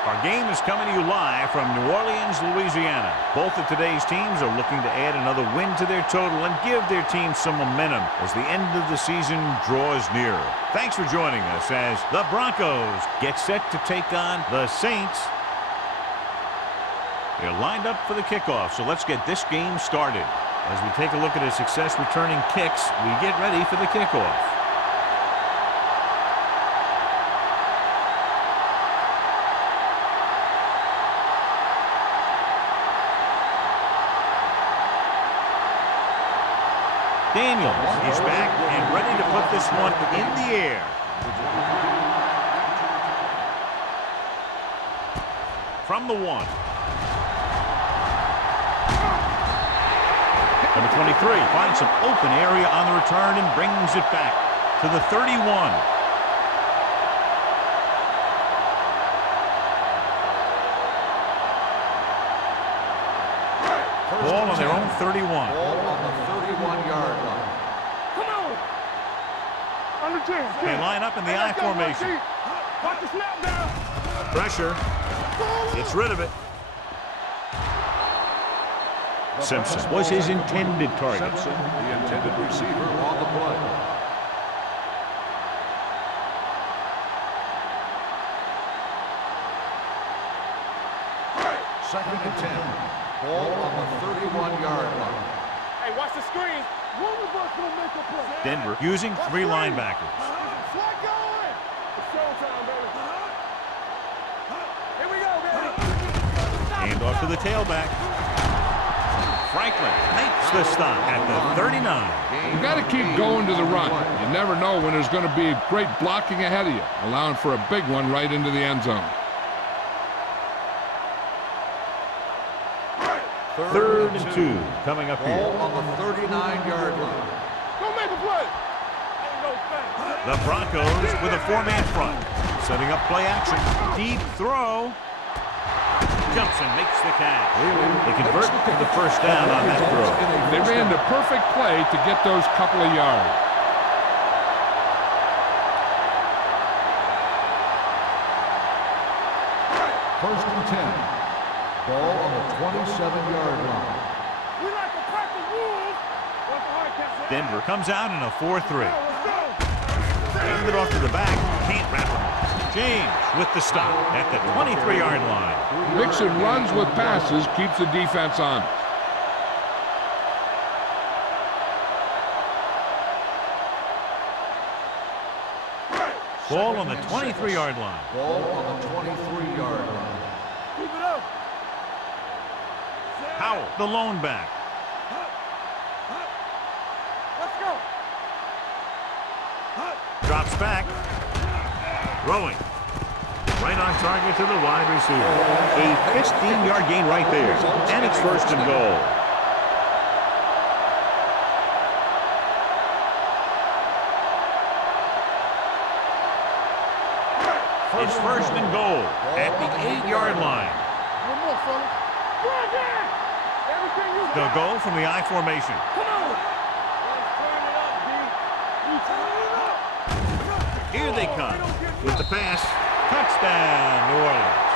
Our game is coming to you live from New Orleans, Louisiana. Both of today's teams are looking to add another win to their total and give their team some momentum as the end of the season draws nearer. Thanks for joining us as the Broncos get set to take on the Saints. They're lined up for the kickoff, so let's get this game started. As we take a look at his success returning kicks, we get ready for the kickoff. Daniels is back and ready to put this one in the air. From the 1. Number 23 finds some open area on the return and brings it back to the 31. Ball on their own 31. Ball on the 31-yard line. Come on! On the 10. They line up in the I formation. Watch the snap down. Pressure. Gets rid of it. Simpson was his intended target. Simpson, the intended receiver on the play. Second and 10. Ball on the 31-yard line. Hey, watch the screen. One of us will make a play. Denver using 3 linebackers. Flag going. It's showtime, baby. Here we go, baby. Hand off to the tailback. Franklin makes the stop at the 39. You got to keep going to the run. You never know when there's going to be great blocking ahead of you, allowing for a big one right into the end zone. Third and 2 coming up here. Ball on the 39-yard line. Don't make a play. Ain't no thing. The Broncos with a 4-man front. Setting up play action. Deep throw. Jumps and makes the catch. They convert to the first down on that throw. They ran the perfect play to get those couple of yards. First and 10. Ball on the 27-yard line. We like to crack the rules. What's the hard catch? Denver comes out in a 4-3. Hand it off to the back. Can't wrap him. James with the stop at the 23-yard line. Mixon runs with passes, keeps the defense on. Ball on the 23-yard line. Ball on the 23-yard line. Keep it up. Howell, the lone back. Let's go. Drops back. Throwing. Right on target to the wide receiver. A 15-yard gain right there. And it's first and goal. It's first and goal at the 8-yard line. One more, fella. Right there. Everything you got. They'll go from the I formation. Come on. Let's turn it up, D. We turn it up. Here they come with the pass. Touchdown, New Orleans.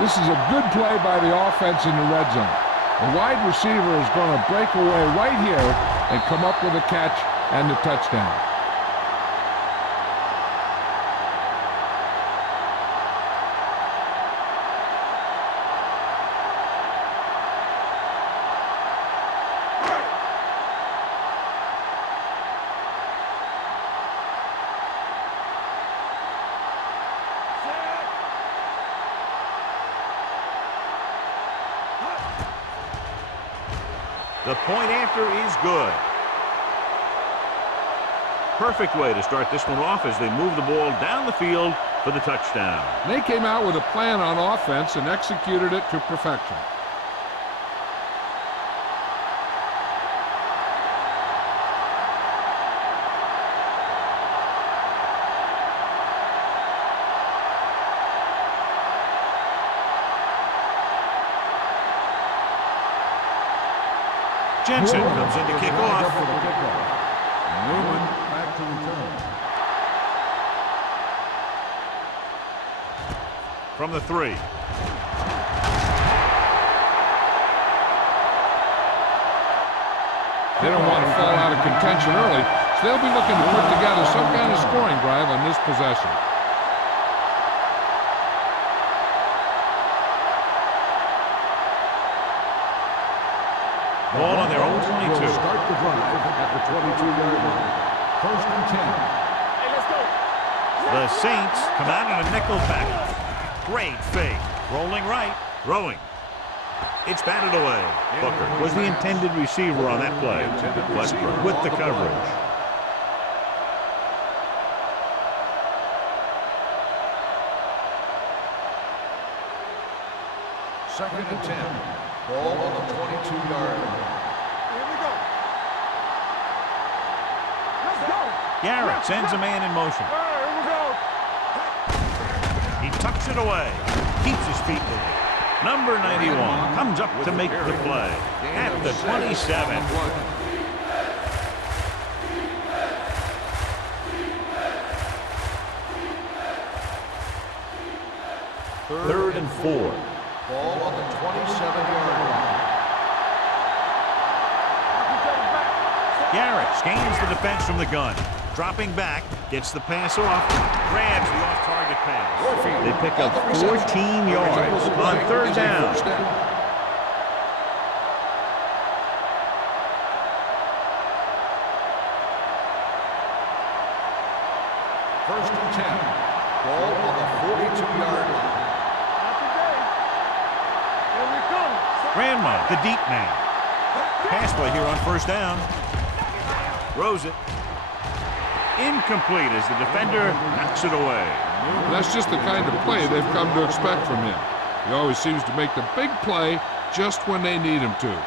This is a good play by the offense in the red zone. The wide receiver is going to break away right here and come up with a catch and the touchdown. The point after is good. Perfect way to start this one off as they move the ball down the field for the touchdown. They came out with a plan on offense and executed it to perfection. Jensen comes in to kick off. Newman back to return. from the 3. They don't want to fall out of contention early, so they'll be looking to put together some kind of scoring drive on this possession. Ball on their own 22. Will start the drive at the 22-yard line. First and 10. Hey, let's go. The Saints come out in a nickel package. Great fake. Rolling right. Throwing. It's batted away. Booker was the intended receiver on that play. Westbrook with the coverage. Second and 10. Ball on the 22-yard line. Here we go. Let's go. Garrett sends a man in motion. All right, here we go. He tucks it away. Keeps his feet moving. Number 91 comes up to make the play at the 27. Third and 4. Ball on the 27-yard line. Garrett scans the defense from the gun. Dropping back, gets the pass off, grabs the off-target pass. They pick up 14 yards on third down. First and 10. Ball on the 42-yard line. Not today. Here we come. Grandma, the deep man. Pass play here on first down. Throws it. Incomplete as the defender knocks it away. That's just the kind of play they've come to expect from him. He always seems to make the big play just when they need him to.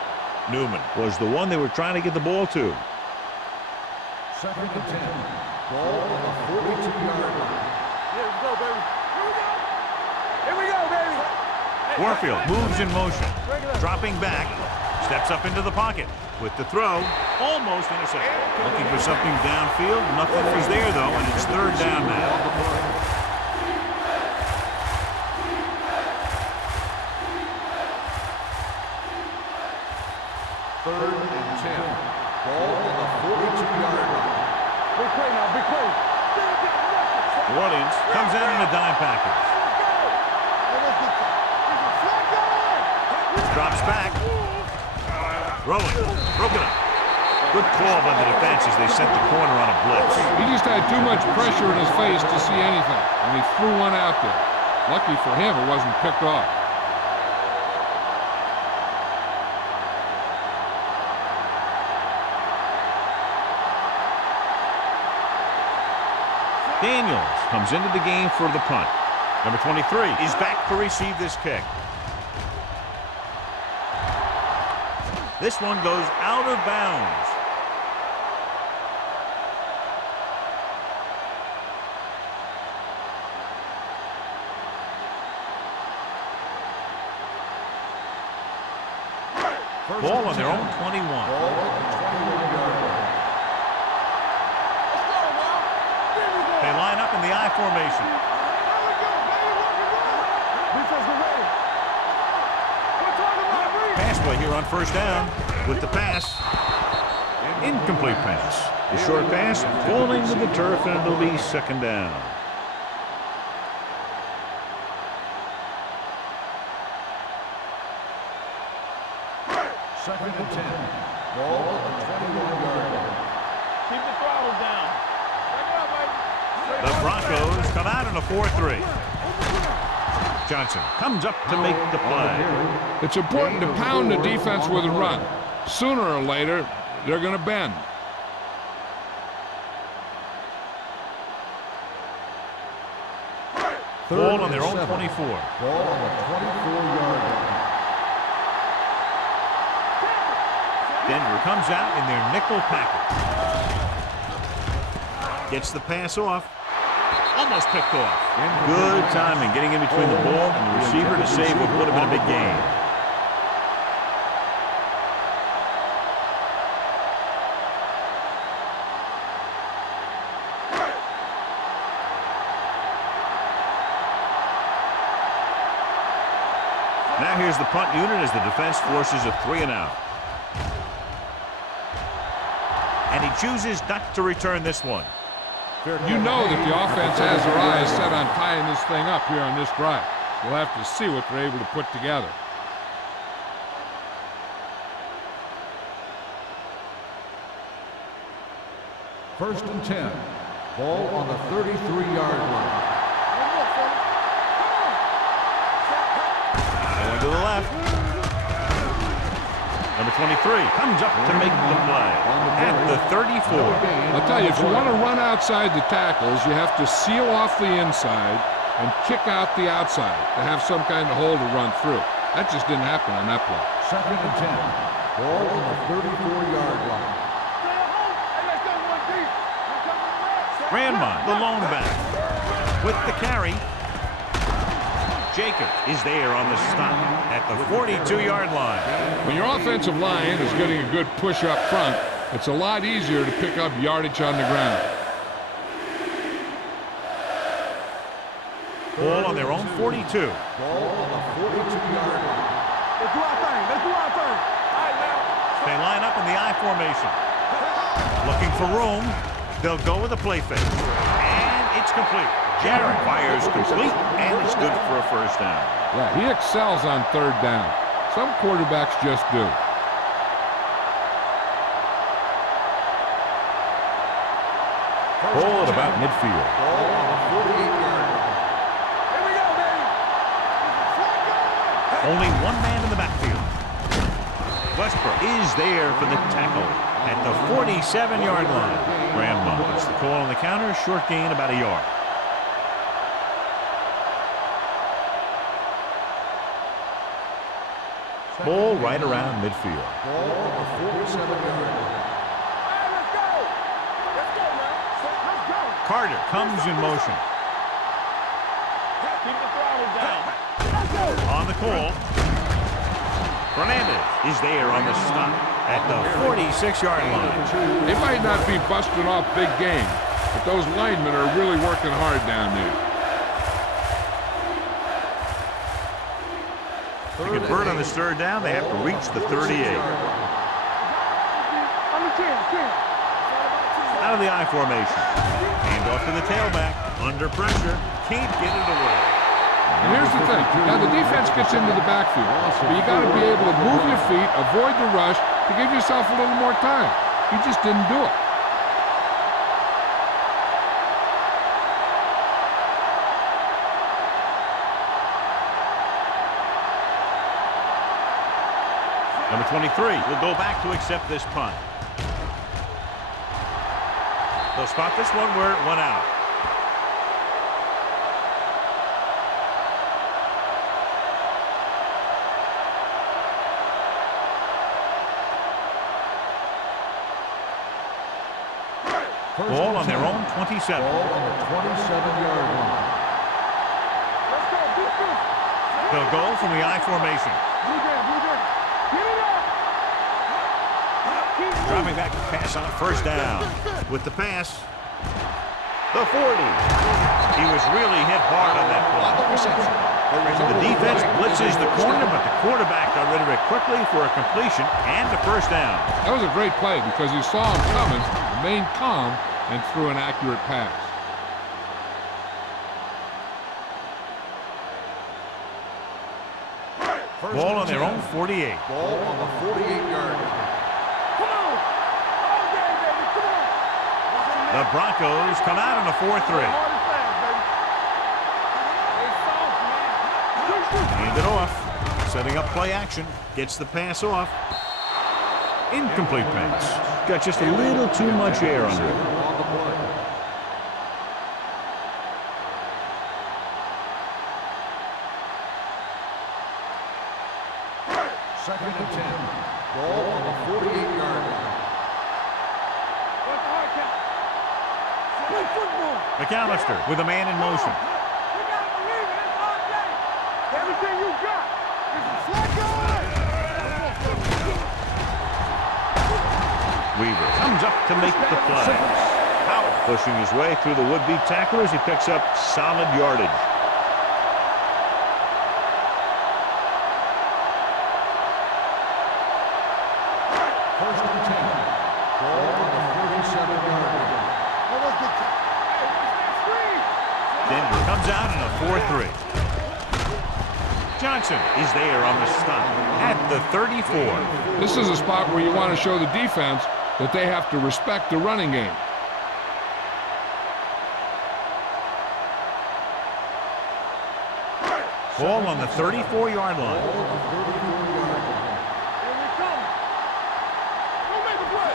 Newman was the one they were trying to get the ball to. Second and 10. Ball on the 42-yard line. Here we go, baby. Here we go. Here we go, baby. Warfield moves in motion. Dropping back. Steps up into the pocket. With the throw, almost intercepted. Looking for something downfield. Nothing was there, though, and it's third down now. Third and 10. Ball on the 42-yard line. Big play now, big play. New Orleans comes out in a dime package. Drops back. Throwing. Broken up. Good call by the defense as they sent the corner on a blitz. He just had too much pressure in his face to see anything, and he threw one out there. Lucky for him, it wasn't picked off. Daniels comes into the game for the punt. Number 23 is back to receive this kick. This one goes out of bounds. Ball on their own 21. Ball on the 21-yard line. They line up in the I formation. Pass play here on first down with the pass. Incomplete pass. The short pass falling to the turf, and it'll be second down. Second and 10. Ball on the 21-yard line. Keep the throttle down. Back it up, baby. The Broncos come out in a 4-3. Johnson comes up to make the play. It's important to pound the defense with a run. Sooner or later, they're going to bend. Ball on their own 24. Ball on the 24-yard line. Denver comes out in their nickel package. Gets the pass off. Almost picked off. Good timing getting in between the ball and the receiver to save what would have been a big gain. Now here's the punt unit as the defense forces a 3-and-out. And he chooses not to return this one. You know that the offense has their eyes set on tying this thing up here on this drive. We'll have to see what they're able to put together. First and 10. Ball on the 33-yard line. Going to the left. Number 23 comes up to make the play at the 34. I'll tell you, if you want to run outside the tackles, you have to seal off the inside and kick out the outside to have some kind of hole to run through. That just didn't happen on that play. Second and 10. Ball on the 34-yard line. Grandma, the lone back. With the carry. Jacob is there on the stop at the 42-yard line. When your offensive line is getting a good push up front, it's a lot easier to pick up yardage on the ground. Ball on their own 42. Ball on the 42-yard line. Let's do our thing. Let's do our thing. All right, now. They line up in the I formation. Looking for room. They'll go with a play fake. And it's complete. Jarrett fires complete, and it's good for a first down. Yeah, he excels on third down. Some quarterbacks just do. Ball at about midfield. Ball on the 48-yard line. Here we go, baby. Only one man in the backfield. Westbrook is there for the tackle at the 47-yard line. Grandma gets the call on the counter. Short gain about a yard. Ball right around midfield. Ball on the 47-yard line. Let's go. Let's go, man. Let's go. Carter comes in motion. Keep the throttle down. Let's go. On the call. Fernandez is there on the stop at the 46-yard line. They might not be busting off big game, but those linemen are really working hard down there. To convert on this third down, they have to reach the 38. Out of the I formation. Hand off to the tailback. Under pressure. Can't get it away. And here's the thing. Now, the defense gets into the backfield, but you got to be able to move your feet, avoid the rush, to give yourself a little more time. He just didn't do it. Number 23 will go back to accept this punt. They'll spot this one where it went out. Ball on their own 27. Ball on the 27-yard line. Let's go. Defense. They'll go from the I formation. Blue game. Blue game. Get it up. Keep moving. Dropping back to pass on first down. With the pass. The 40. He was really hit hard on that play. The defense blitzes the corner, but the quarterback got rid of it quickly for a completion and a first down. That was a great play because he saw him coming, remained calm, and threw an accurate pass. Ball on their own 48. Ball on the 48-yard line. Come on. All day, baby. Come on. The Broncos come out on a 4-3. Hard and fast, baby. They soft, man. Hand it off. Setting up play action. Gets the pass off. Incomplete pass. Got just a little too much air under it. On the play. Second and 10. Ball on the 48-yard line. What's the hard count? Play football. McAllister with a man in motion. You gotta believe it. It's all day. Everything you got. This is Flacco. Weaver comes up to make the play. Howard pushing his way through the would-be tacklers. He picks up solid yardage. Denver comes out in a 4-3. Johnson is there on the stop at the 34. This is a spot where you want to show the defense that they have to respect the running game. Ball on the 34-yard line.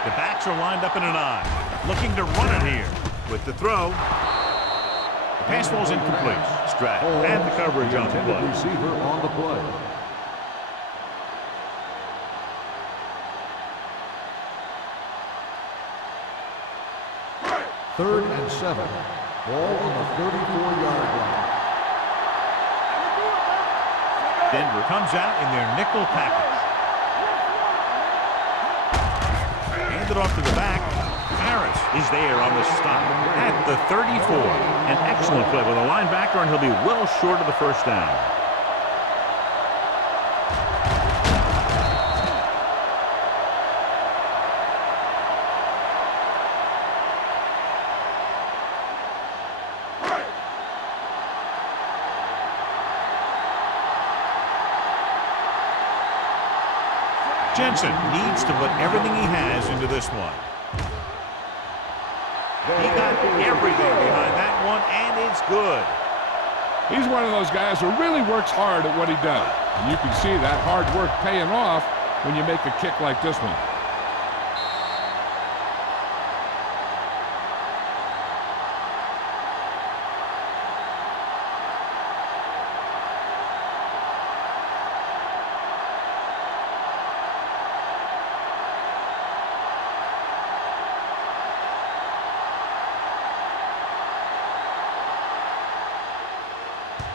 The backs are lined up in an I, looking to run it here. With the throw, the pass falls incomplete. Stratton had the coverage on the play. Receiver on the play. Third and 7. Ball on the 34-yard line. Denver comes out in their nickel package. Handed off to the back. Harris is there on the stop at the 34. An excellent play with a linebacker, and he'll be well short of the first down. Jensen needs to put everything he has into this one. He got everything behind that one, and it's good. He's one of those guys who really works hard at what he does. And you can see that hard work paying off when you make a kick like this one.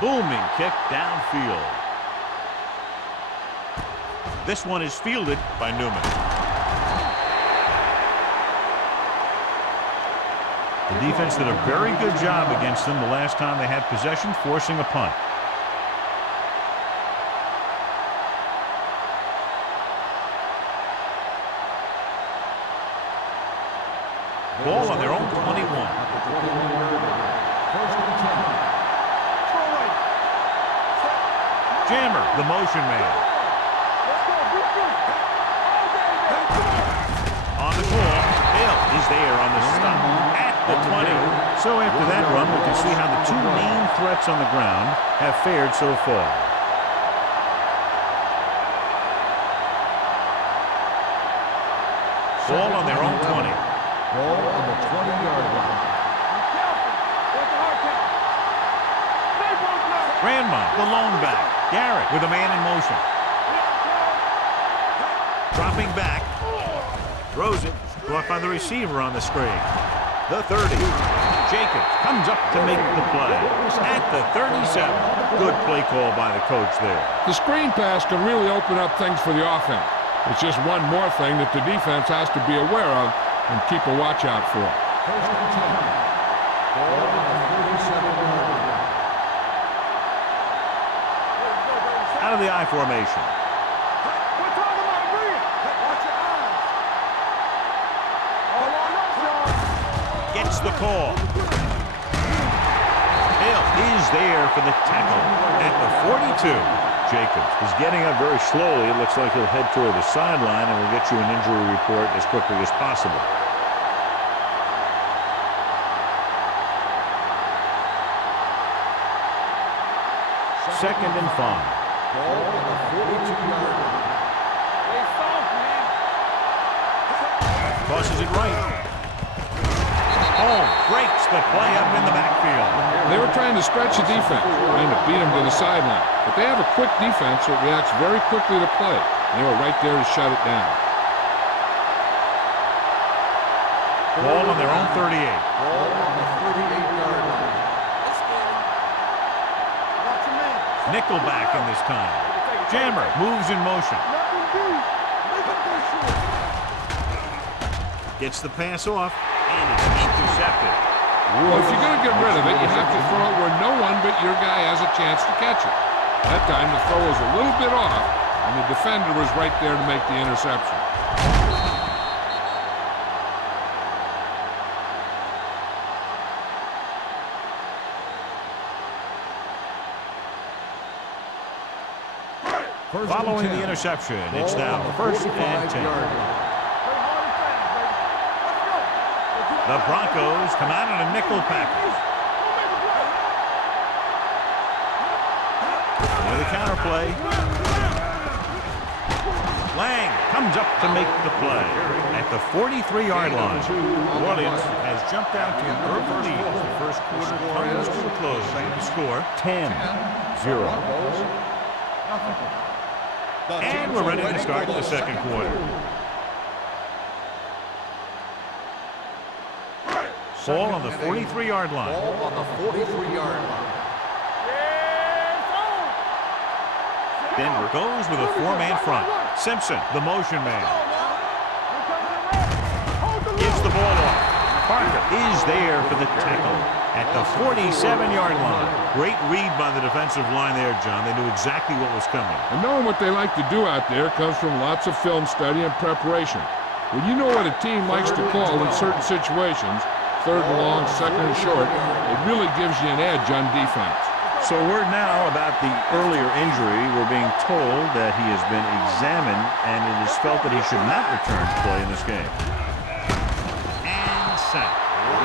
Booming kick downfield. This one is fielded by Newman. The defense did a very good job against them the last time they had possession, forcing a punt. Ball on their own 21. First and 10. Jammer, the motion man. On the call, Hill is there on the stop at the 20. So after that run, we can see how the two main threats on the ground have fared so far. Ball on their own 20. Ball on the 20-yard line. Grandma, the lone back. Garrett with a man in motion. Dropping back. Throws it. Brought by the receiver on the screen. The 30. Jacobs comes up to make the play. At the 37. Good play call by the coach there. The screen pass can really open up things for the offense. It's just one more thing that the defense has to be aware of and keep a watch out for. First and 10. Ball on the 37-yard line. Out of the I formation. We're talking about Green. Watch your eyes. All on us, y'all. Gets the call. Hill is there for the tackle at the 42. Jacobs is getting up very slowly. It looks like he'll head toward the sideline, and we'll get you an injury report as quickly as possible. Second and 5. Ball on the 42-yard line. They soft, man. Tosses it right. Home breaks the play up in the backfield. They were trying to stretch the defense, trying to beat them to the sideline. But they have a quick defense that reacts very quickly to play. They were right there to shut it down. Ball on their own 38. Ball on the 38-yard line. Watch your man. Nickelback in this time. Jammer moves in motion. Nothing deep. Look at this shit. Gets the pass off, and it's intercepted. Well, if you're going to get rid of it, you have to throw it where no one but your guy has a chance to catch it. That time the throw was a little bit off, and the defender was right there to make the interception. Following the interception, it's now first and 10. The Broncos come out in a nickel package. With a counter play. Lang comes up to make the play at the 43-yard line. New Orleans has jumped out to an early lead as the first quarter comes to a close. The score 10-0. And we're ready to start the second quarter. Ball on the 43-yard line. Ball on the 43-yard line. Denver goes with a four-man front. Simpson, the motion man. Gives the ball off. Parker is there for the tackle at the 47-yard line. Great read by the defensive line there, John. They knew exactly what was coming. And knowing what they like to do out there comes from lots of film study and preparation. When you know what a team likes to call in certain situations, third and long, second and short, it really gives you an edge on defense. So word now about the earlier injury. We're being told that he has been examined and it is felt that he should not return to play in this game. And sack.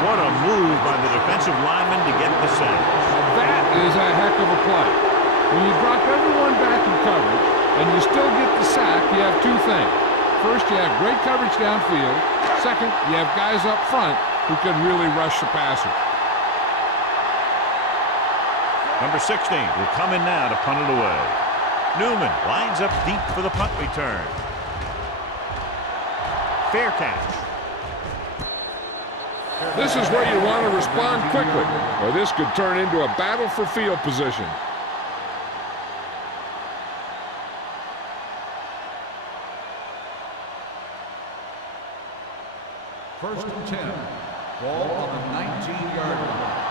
What a move by the defensive lineman to get the sack. That is a heck of a play. When you drop everyone back in coverage and you still get the sack, you have two things. First, you have great coverage downfield. Second, you have guys up front who can really rush the passer. Number 16 will come in now to punt it away. Newman lines up deep for the punt return. Fair catch. This is where you want to respond quickly, or this could turn into a battle for field position. First and 10. Ball on the 19-yard line.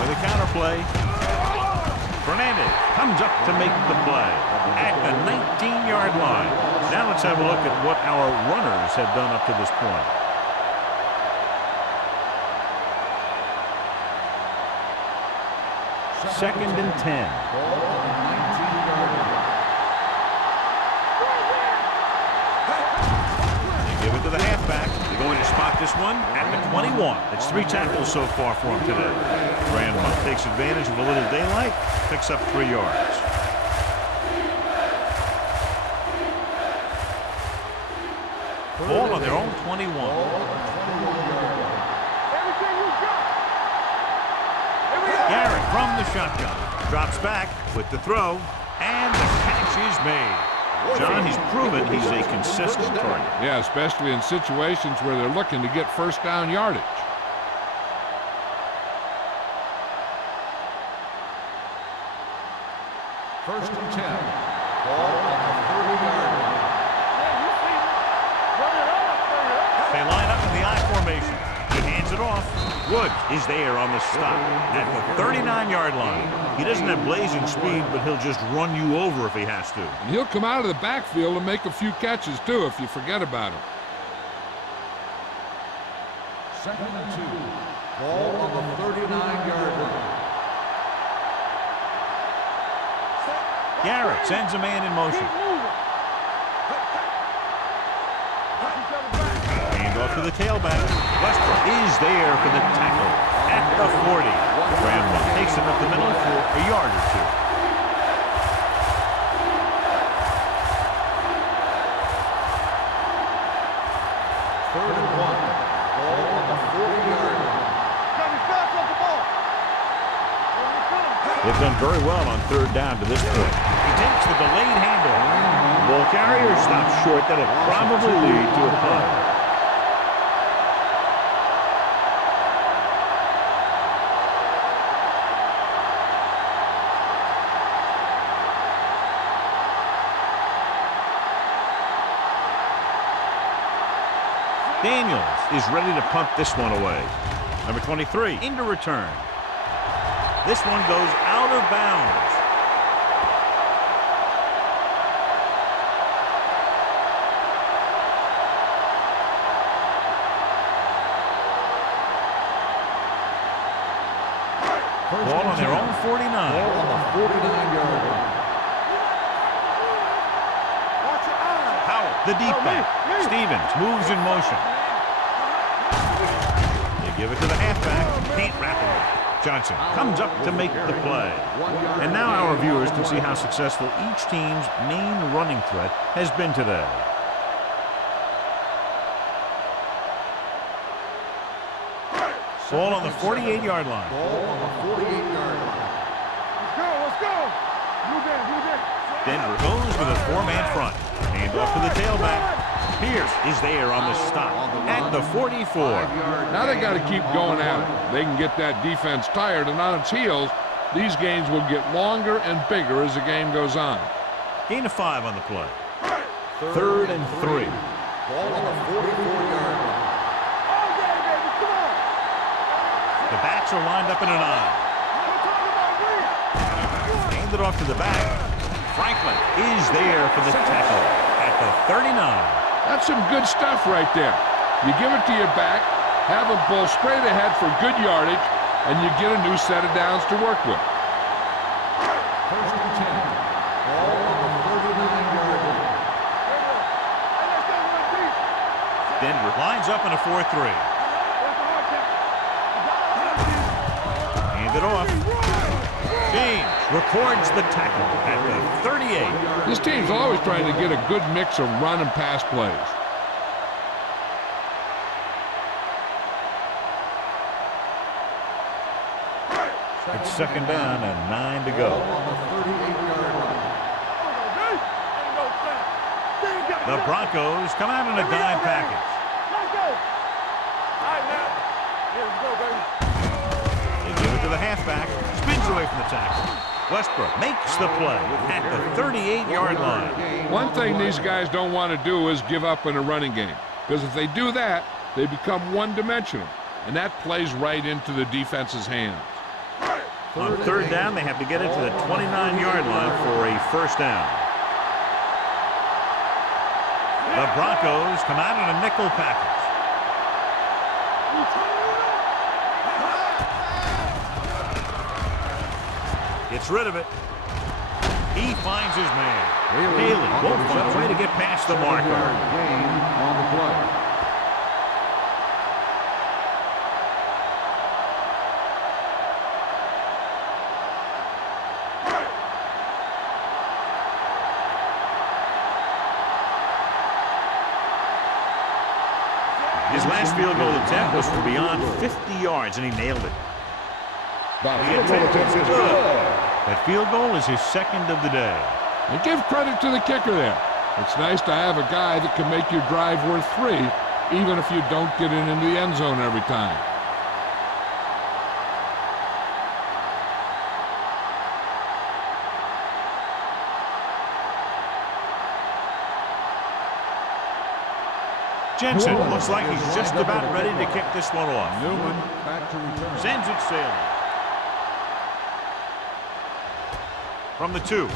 With a counter play. Fernandez comes up to make the play at the 19-yard line. Now let's have a look at what our runners have done up to this point. Second and 10. Ball on the 19-yard line. Give it to the halfback. They're going to spot this one at the 21. It's 3 tackles so far for him today. Grandma takes advantage of a little daylight, picks up 3 yards. Ball on their own 21. Garrett from the shotgun. Drops back with the throw, and the catch is made. John, he's proven he's a consistent target. Yeah, especially in situations where they're looking to get first down yardage. First and 10. Ball on the 30-yard line. They line up in the I formation. He hands it off. Woods is there on the stop at the 39-yard line. He doesn't have blazing speed, but he'll just run you over if he has to. And he'll come out of the backfield and make a few catches, too, if you forget about him. Second and 2. Ball on the 39-yard line. Garrett sends a man in motion. Hand off to the tailback. Westbrook is there for the tackle at the 40. Grandma takes him up the middle for a yard or two. Third and 1. Ball on the 40-yard line. They've done very well on third down to this point. He takes the delayed handoff. The ball carrier stops short. That'll probably lead to a punt. Daniels is ready to punt this one away. Number 23 into return. This one goes out of bounds. Ball on their own 49. Ball on the 49-yard line. Howell, the deep back. Stevens moves in motion. They give it to the halfback. Can't wrap him. Johnson comes up to make the play. And now our viewers can see how successful each team's main running threat has been today. Ball on the 48-yard line. Ball on the 48-yard line. Let's go. Move in. Denver goes with a four-man front. Hand off to the tailback. Pierce is there on the stop at the 44. Now they got to keep going at it. They can get that defense tired and on its heels. These games will get longer and bigger as the game goes on. Gain of 5 on the play. Third and 3. Ball on the 44-yard line. The backs are lined up in an I. Hand it off to the back. Franklin is there for the tackle at the 39. That's some good stuff right there. You give it to your back, have him pull straight ahead for good yardage, and you get a new set of downs to work with. First and 10. Ball on the 39-yard line. Denver lines up in a 4-3. Hand it off. James records the tackle at the 38. This team's always trying to get a good mix of run and pass plays. It's second down and 9 to go. On the 38-yard line. The Broncos come out in a dime package. Let's go. All right, now. Here we go, baby. They give it to the halfback. Spins away from the tackle. Westbrook makes the play at the 38-yard line. One thing these guys don't want to do is give up in a running game, because if they do that, they become one-dimensional, and that plays right into the defense's hands. On third down, they have to get it to the 29-yard line for a first down. The Broncos come out in a nickel package. Gets rid of it. He finds his man. Haley won't find a way to get past the marker. Gain on the play. His last field goal attempt was from beyond 50 yards, and he nailed it. The attempt is good. That field goal is his second of the day. And give credit to the kicker there. It's nice to have a guy that can make your drive worth 3, even if you don't get it into the end zone every time. Jensen looks like he's just about ready to kick this one off. Newman back to return. Sends it sailing. From the 2.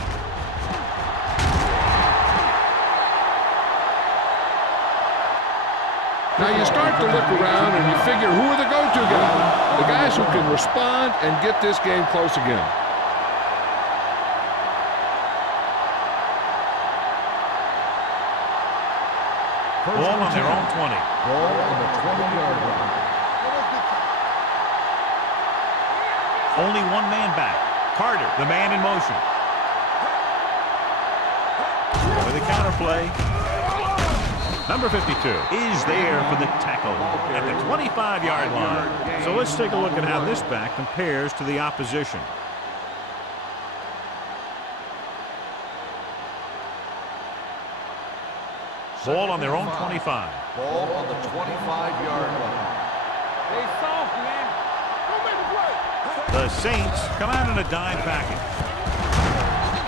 Now you start to look around and you figure, who are the go-to guys? The guys who can respond and get this game close again. Ball on their own 20. Ball on the 20-yard line. Only one man back. Carter, the man in motion. With a counter play. Number 52 is there for the tackle at the 25-yard line. So let's take a look at how this back compares to the opposition. Ball on their own 25. Ball on the 25-yard line. Stay soft, man. Don't make a play. The Saints come out in a dime package.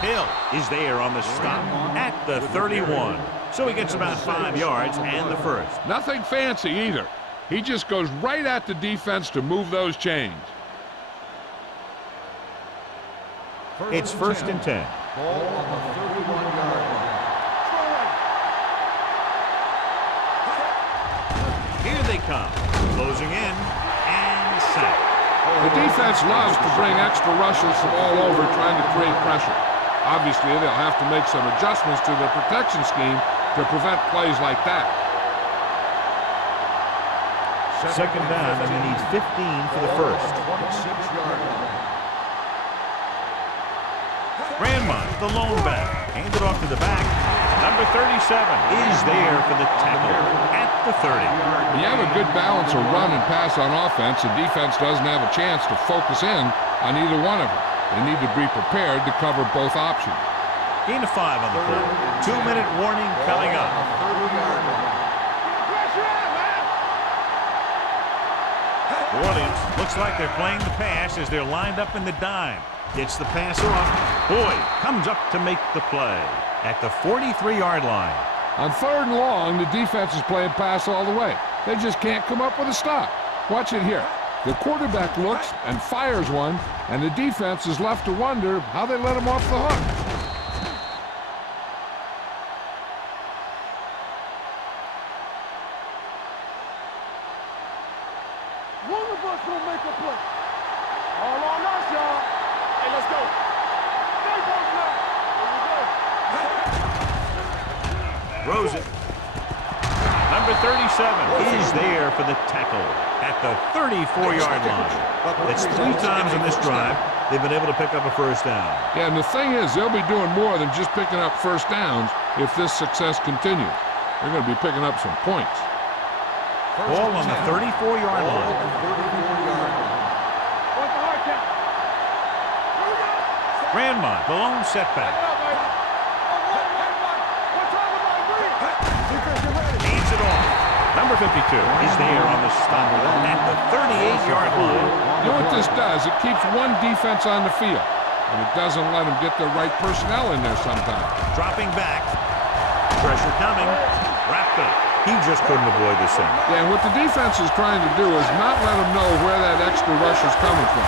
Hill is there on the stop at the 31. So he gets about 5 yards and the first. Nothing fancy either. He just goes right at the defense to move those chains. It's first and 10. Ball on the 31-yard line. Here they come. Closing in and sack. The defense loves to bring extra rushes from all over trying to create pressure. Obviously, they'll have to make some adjustments to their protection scheme to prevent plays like that. Second down, and they need 15 for the first. 26-yard line. Grandmont, the lone back, handed off to the back. Number 37 is there for the tackle at the 30. When you have a good balance of run and pass on offense, the defense doesn't have a chance to focus in on either one of them. They need to be prepared to cover both options. Gain of 5 on the play. 2-minute warning coming up. 30-yard line. New Orleans looks like they're playing the pass as they're lined up in the dime. Gets the pass off. Boyd comes up to make the play at the 43-yard line. On 3rd and long, the defense is playing pass all the way. They just can't come up with a stop. Watch it here. The quarterback looks and fires one, and the defense is left to wonder how they let him off the hook. One of us will make a play. All on us, y'all. Hey, let's go. Stay close now. Here we go. Throws it. Number 37 is there for the tackle at the 34-yard line. That's 3 times in this drive they've been able to pick up a first down. Yeah, and the thing is, they'll be doing more than just picking up first downs if this success continues. They're going to be picking up some points. Ball on the 34-yard line. What's the hard count? Here we go. Grandmont, the lone setback. Hands it off. Number 52 is there on the stop at the 38-yard line. You know what this does? It keeps one defense on the field, and it doesn't let them get the right personnel in there sometimes. Dropping back. Pressure coming. Wrapped up. He just couldn't avoid the sack. Yeah, and what the defense is trying to do is not let them know where that extra rush is coming from.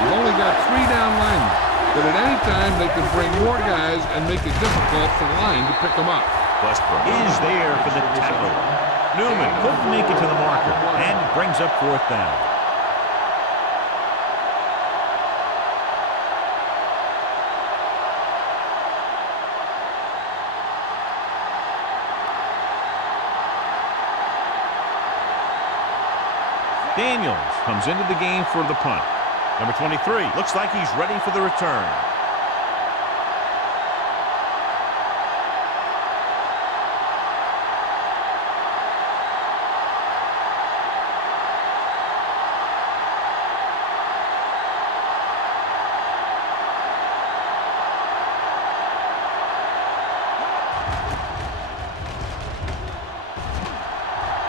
You've only got 3 down linemen, but at any time they can bring more guys and make it difficult for the line to pick them up. Westbrook is there for the tackle. Newman couldn't make it to the marker, and it brings up 4th down. Daniels comes into the game for the punt. Number 23 looks like he's ready for the return.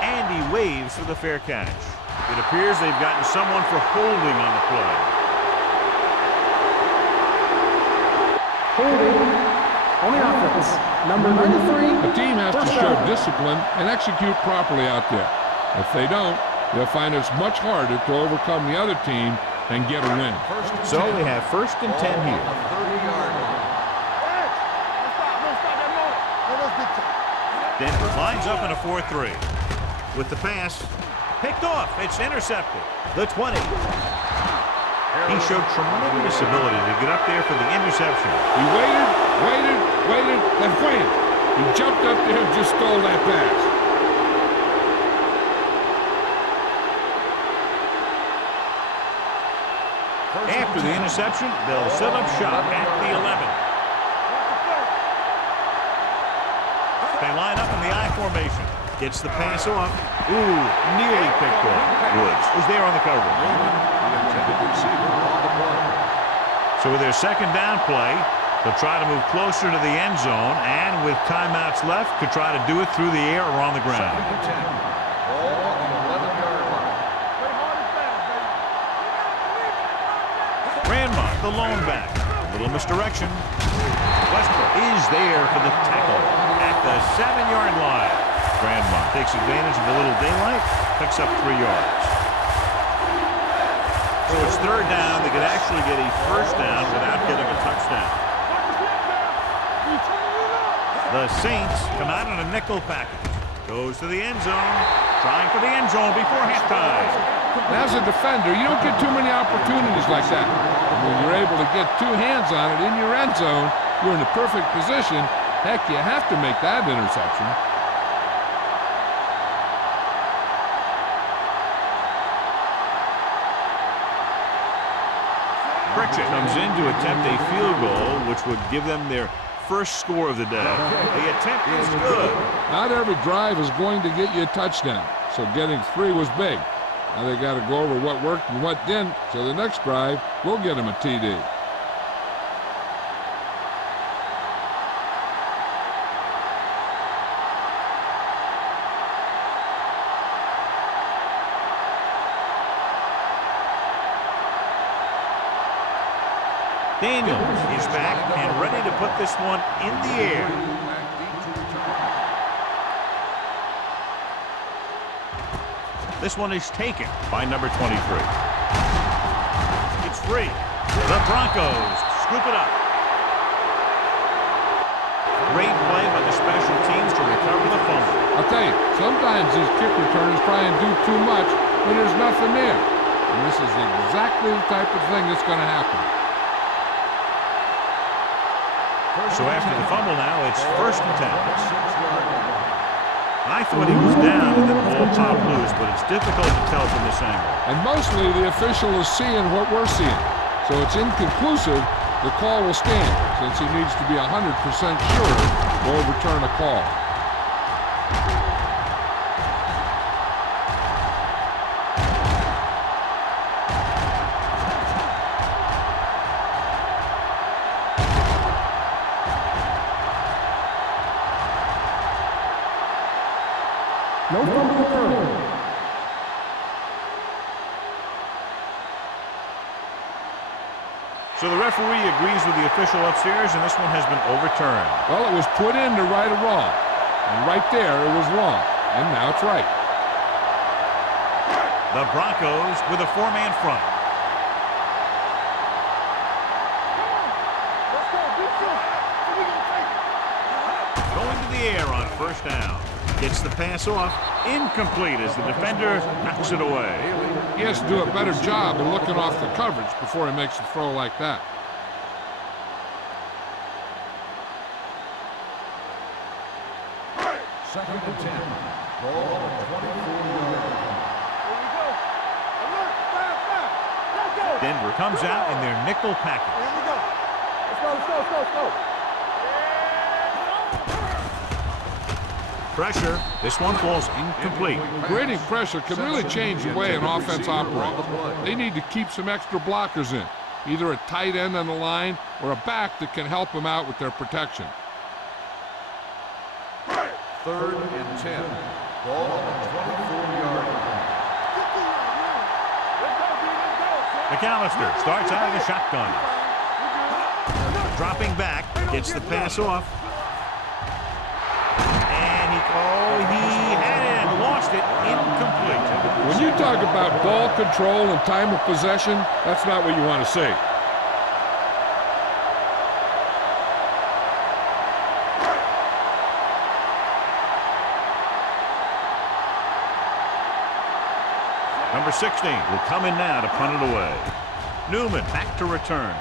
And he waves for the fair catch. It appears they've gotten someone for holding on the play. Holding on the offense. Number 93. The team has to show discipline and execute properly out there. If they don't, they'll find it's much harder to overcome the other team and get a win. So we have 1st and 10 here. 30-yard line. Denver lines up in a 4-3. With the pass, picked off. It's intercepted. The 20. He showed tremendous ability to get up there for the interception. He waited, then wham! He jumped up there and just stole that pass. After the interception, they'll set up shop at the 11. They line up in the I formation. Gets the pass off. Ooh, nearly picked off. Woods was there on the cover. So with their 2nd down play, they'll try to move closer to the end zone, and with timeouts left, could try to do it through the air or on the ground. Ball on the 11-yard line. Grandmont, the lone back. A little misdirection. Westbrook is there for the tackle at the 7-yard line. Grandmont takes advantage of the little daylight, picks up 3 yards. So it's 3rd down. They could actually get a 1st down without getting a touchdown. The Saints come out in a nickel package. Goes to the end zone. Trying for the end zone before halftime. And as a defender, you don't get too many opportunities like that. When you're able to get two hands on it in your end zone, you're in the perfect position. Heck, you have to make that interception. Pritchett comes in to attempt a field goal, which would give them their first score of the day. The attempt is good. Not every drive is going to get you a touchdown, so getting 3 was big. Now they got to go over what worked and what didn't, so the next drive will get them a TD. Daniels is back and ready to put this one in the air. This one is taken by number 23. It's free. The Broncos scoop it up. Great play by the special teams to recover the fumble. I'll tell you, sometimes these kick returners try and do too much when there's nothing there. And this is exactly the type of thing that's going to happen. So after the fumble now, it's 1st and 10. I thought he was down and then the ball popped loose, but it's difficult to tell from this angle. And mostly the official is seeing what we're seeing. So it's inconclusive. The call will stand since he needs to be 100% sure to overturn a call. No fumble occurred. So the referee agrees with the official upstairs, and this one has been overturned. Well, it was put in to right a wrong. And right there, it was wrong. And now it's right. The Broncos with a 4-man front. Going to the air on 1st down. Gets the pass off. Incomplete as the defender knocks it away. He has to do a better job of looking off the coverage before he makes a throw like that. Second and 10. Ball on the 24-yard line. Here we go. Alert, fire. Let's go. Denver comes out in their nickel package. Here we go. Let's go. Pressure. This one falls incomplete. Creating pressure can really change the way an offense operates. They need to keep some extra blockers in, either a tight end on the line or a back that can help them out with their protection. 3rd and 10. Ball on the 24-yard line. McAllister starts out of the shotgun. Dropping back, gets the pass off. He had it and lost it. Incomplete. When you talk about ball control and time of possession, that's not what you want to see. Number 16 will come in now to punt it away. Newman back to return.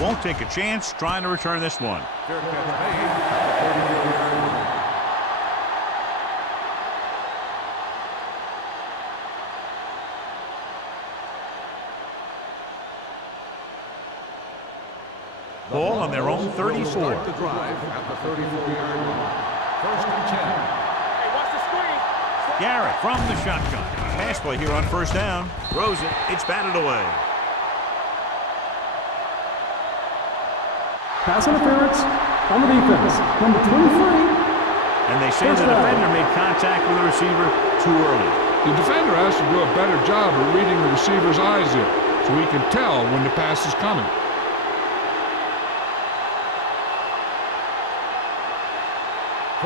Won't take a chance trying to return this one. Fair catch made at the 30-yard line. Ball on their own 34. Start the drive at the 34-yard line. 1st and 10. Hey, watch the screen. Garrett from the shotgun. Pass play here on 1st down. Throws it. It's batted away. Pass interference on the defense. Number 23. And they say the defender made contact with the receiver too early. The defender has to do a better job of reading the receiver's eyes in, so he can tell when the pass is coming.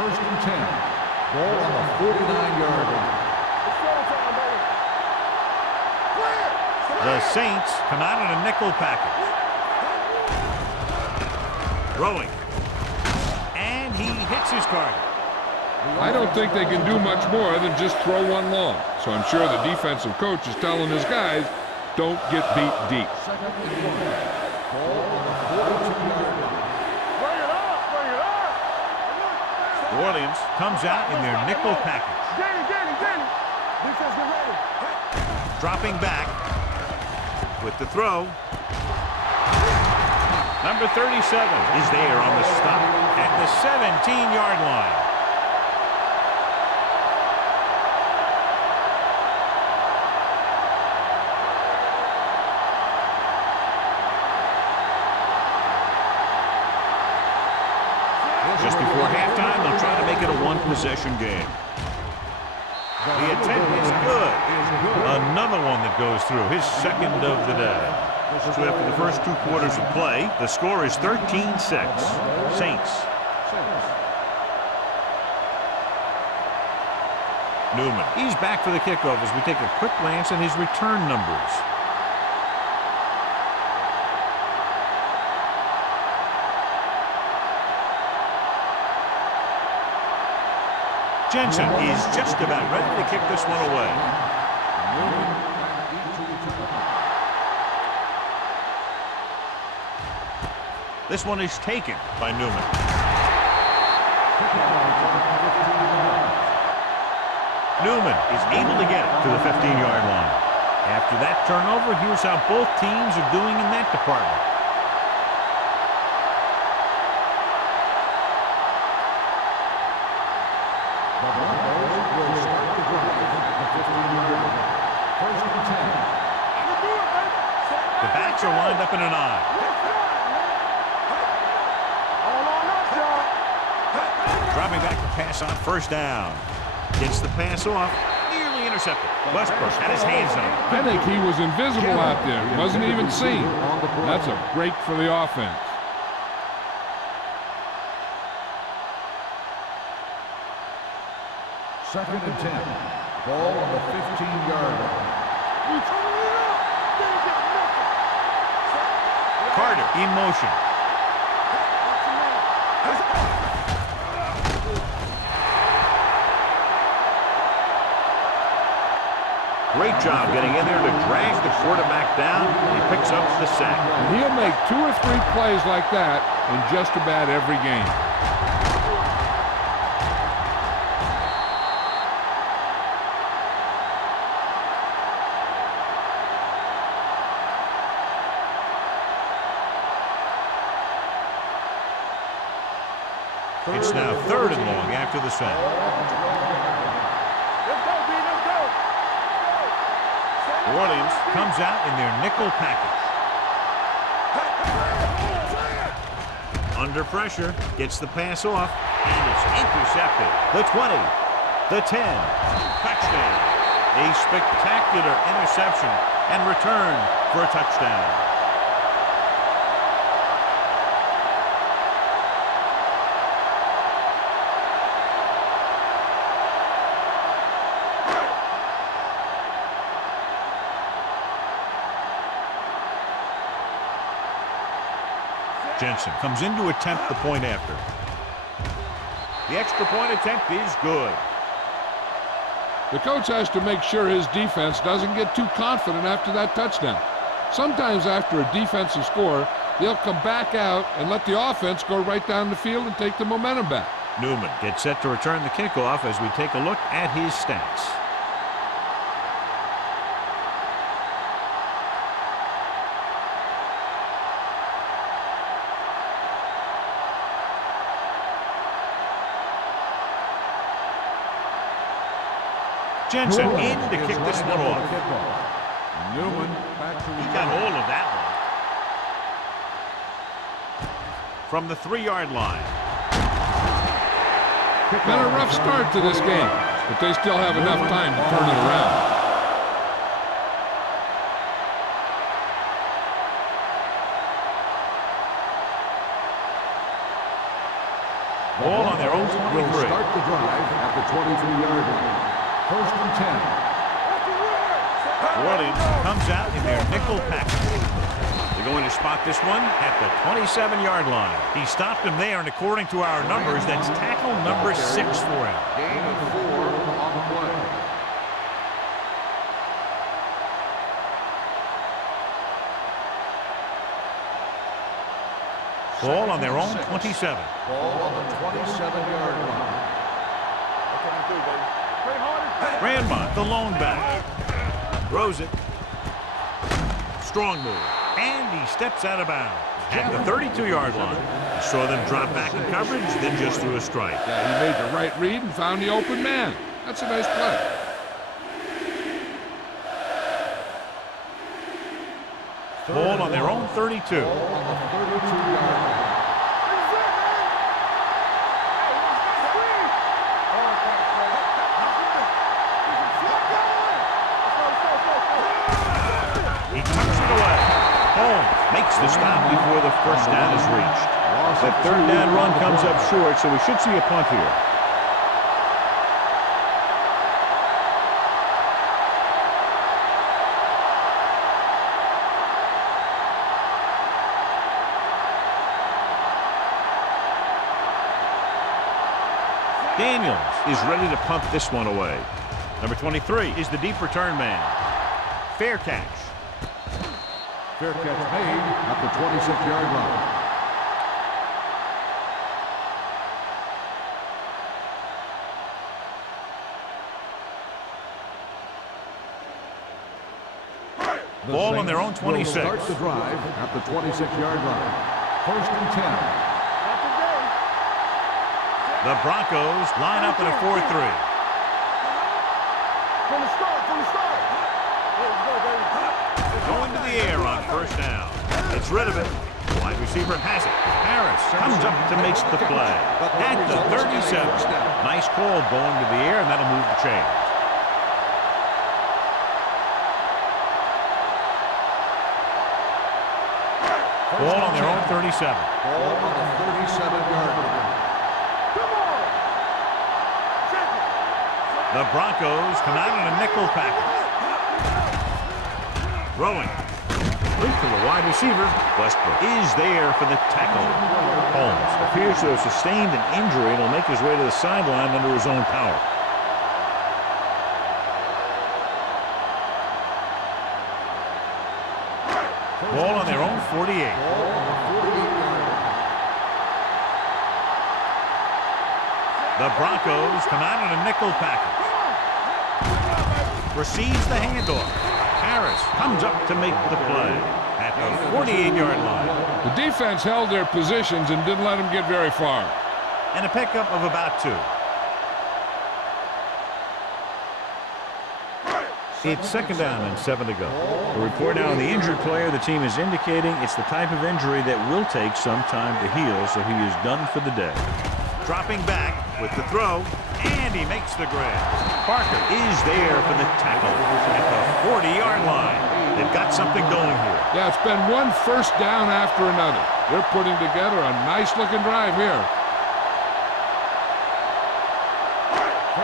First and 10. Ball on the 49-yard line. The Saints come out in a nickel package. Throwing. And he hits his target. I don't think they can do much more than just throw one long. So I'm sure the defensive coach is telling his guys, don't get beat deep. Second and 1. Ball on the 42-yard line. Bring it up, bring it up. New Orleans comes out in their nickel package. Danny. Defense, get ready. Dropping back with the throw. Number 37 is there on the stop at the 17-yard line. Just before halftime, they'll try to make it a one-possession game. The attempt is good. Another one that goes through, his second of the day. So after the first 2 quarters of play, the score is 13-6. Saints. Newman. He's back for the kickoff as we take a quick glance at his return numbers. Jensen is just about ready to kick this one away. This one is taken by Newman. Newman is able to get it to the 15-yard line. After that turnover, here's how both teams are doing in that department. The backs are lined up in an eye. Dropping back to pass on first down. Gets the pass off. Nearly intercepted. Westbrook had his hands on it. I think he was invisible out there. He wasn't even seen. That's a break for the offense. Second and 10. Ball on the 15-yard line. Carter in motion. Great job getting in there to drag the quarterback down. He picks up the sack. And he'll make 2 or 3 plays like that in just about every game. It's now 3rd and long after the sack. Let's go, B, let's go. New Orleans comes out in their nickel package. Under pressure, gets the pass off, and it's intercepted. The 20, the 10, touchdown. A spectacular interception and return for a touchdown. Jensen comes in to attempt the point after. The extra point attempt is good. The coach has to make sure his defense doesn't get too confident after that touchdown. Sometimes after a defensive score, they'll come back out and let the offense go right down the field and take the momentum back. Newman gets set to return the kickoff as we take a look at his stats. Jensen in to kick this one off. Newman back to He got all of that one. From the 3-yard line. Been a rough start to this game, but they still have enough time to turn it around. Ball on their own 23. will start the drive at the 23-yard line. 1st and 10. New Orleans comes out in their nickel package. They're going to spot this one at the 27-yard line. He stopped him there, and according to our numbers, that's tackle number 6 for him. Gain of 4 on the play. Ball on their own 27. Ball on the 27-yard line. Grandmont, the lone back. Throws it. Strong move. And he steps out of bounds at the 32-yard line. He saw them drop back in coverage, then just threw a strike. Yeah, he made the right read and found the open man. That's a nice play. Ball on their own 32. Ball on the 32-yard line. He tucks it away. Holmes makes the stop before the first down is reached. That third down run comes up short, so we should see a punt here. Daniels is ready to punt this one away. Number 23 is the deep return man. Fair catch. Fair catch made at the 26-yard line. Ball on their own 26. Starts the drive at the 26-yard line. 1st and 10. The Broncos line up in a 4-3. From the start. Going to the air on first down. It's rid of it. Wide receiver has it. Harris comes up to make the play. At the 37. Nice call going to the air, and that'll move the chains. Ball on their own 37. Ball on the 37-yard line. The Broncos come out in a nickel package. Throwing. To the wide receiver. Westbrook is there for the tackle. Holmes appears to have sustained an injury and will make his way to the sideline under his own power. Ball on their own 48. Ball on the 48-yard line. The Broncos come out in a nickel package. Receives the handoff. Harris comes up to make the play at the 48-yard line. The defense held their positions and didn't let them get very far. And a pickup of about 2. It's 2nd down and 7 to go. The report now on the injured player, the team is indicating it's the type of injury that will take some time to heal, so he is done for the day. Dropping back with the throw, and he makes the grab. Parker is there for the tackle at the 40-yard line. They've got something going here. Yeah, it's been one first down after another. They're putting together a nice-looking drive here.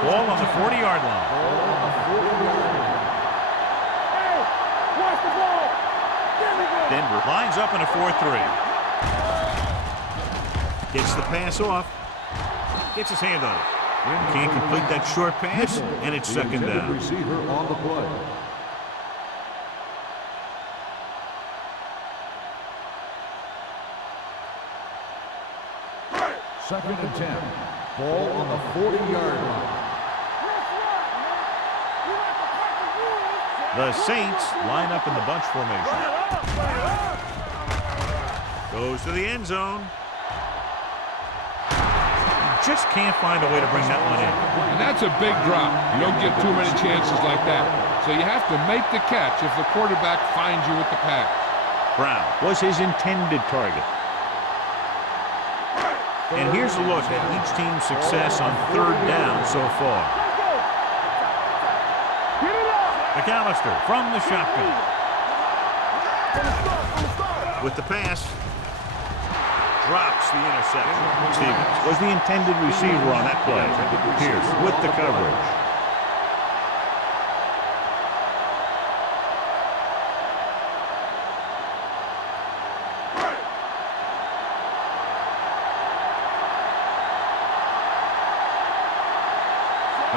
Ball on the 40-yard line. Ball on the 40-yard line. Denver lines up in a 4-3. Gets the pass off. Gets his hand on it. Can't complete that short pass, and it's 2nd down. Receiver on the play. Second and 10. Ball on the 40-yard line. The Saints line up in the bunch formation. Goes to the end zone. Just can't find a way to bring that one in. And that's a big drop. You don't get too many chances like that. So you have to make the catch if the quarterback finds you with the pass. Brown was his intended target. And here's a look at each team's success on 3rd down so far. McAllister from the shotgun. With the pass. Drops the interception. Stevens was the intended receiver on that play. Pierce with the coverage.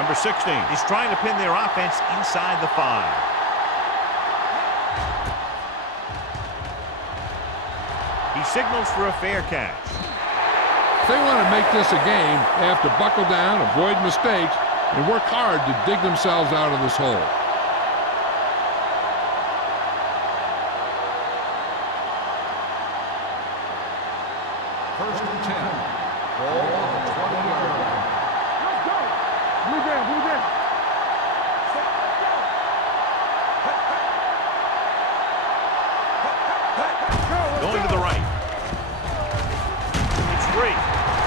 number 16. He's trying to pin their offense inside the 5. He signals for a fair catch. If they want to make this a game, they have to buckle down, avoid mistakes, and work hard to dig themselves out of this hole. First and 10. Ball on the 20-yard line. Let's go. Blue game, blue game. Going to the right. It's free.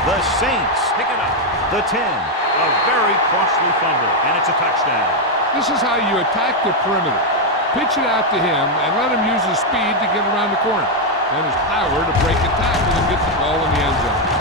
The Saints pick it up. The 10. A very costly fumble, and it's a touchdown. This is how you attack the perimeter. Pitch it out to him and let him use his speed to get around the corner. And his power to break a tackle and get the ball in the end zone.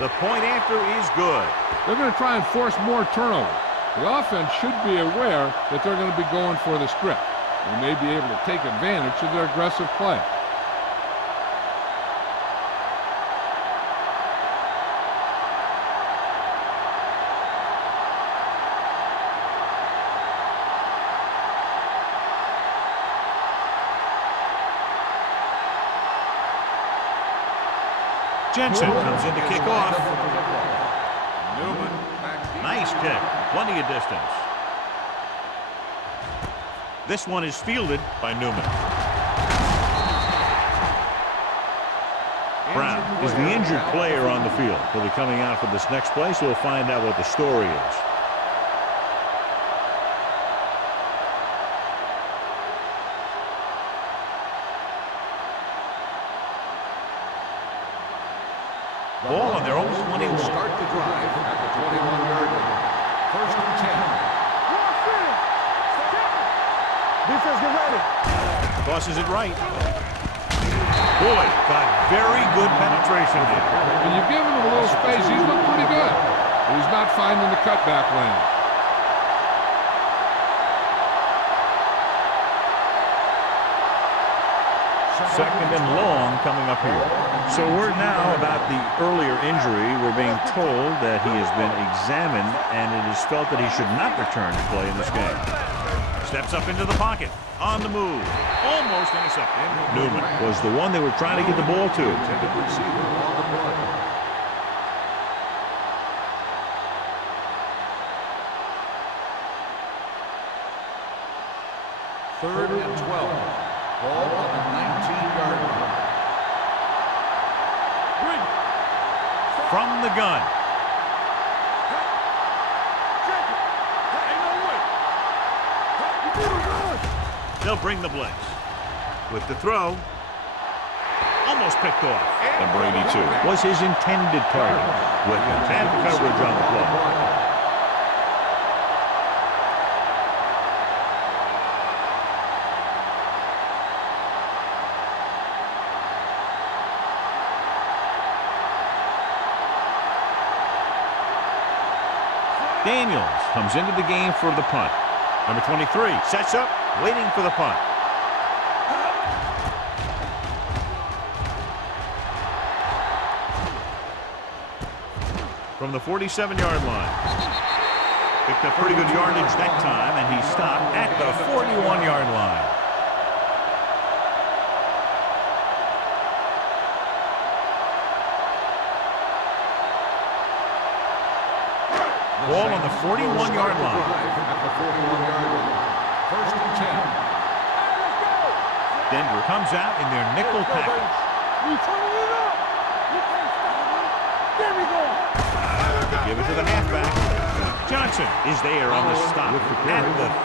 The point after is good. They're going to try and force more turnover. The offense should be aware that they're going to be going for the strip. They may be able to take advantage of their aggressive play. Jensen comes in to kick off. Nice kick. Plenty of distance. This one is fielded by Newman. Brown is the injured player on the field. He'll be coming out for this next play, so we'll find out what the story is. Ball on their own 21. Start the drive at the 21-yard line. First and 10. Defense, get ready. Tosses it right. Boy, got very good penetration there. When you've given him a little space, he's looked pretty good. But he's not finding the cutback lane. Second and long coming up here. So word now about the earlier injury. We're being told that he has been examined and it is felt that he should not return to play in this game. Steps up into the pocket. On the move. Almost intercepted. Newman was the one they were trying to get the ball to. Intended receiver on the play. Third and 12. Ball on the 19-yard line. From the gun. They'll bring the blitz. With the throw. Almost picked off. Number 82 was his intended target. With bad coverage on the play. Daniels comes into the game for the punt. Number 23 sets up, waiting for the punt. From the 47-yard line. Picked up pretty good yardage that time, and he stopped at the 41-yard line. Ball on the 41-yard line. At the 41-yard line. First and 10. Denver comes out in their nickel package. We turning it up. You can't stop me. There we go. Give it to the halfback. Johnson is there on the stop at the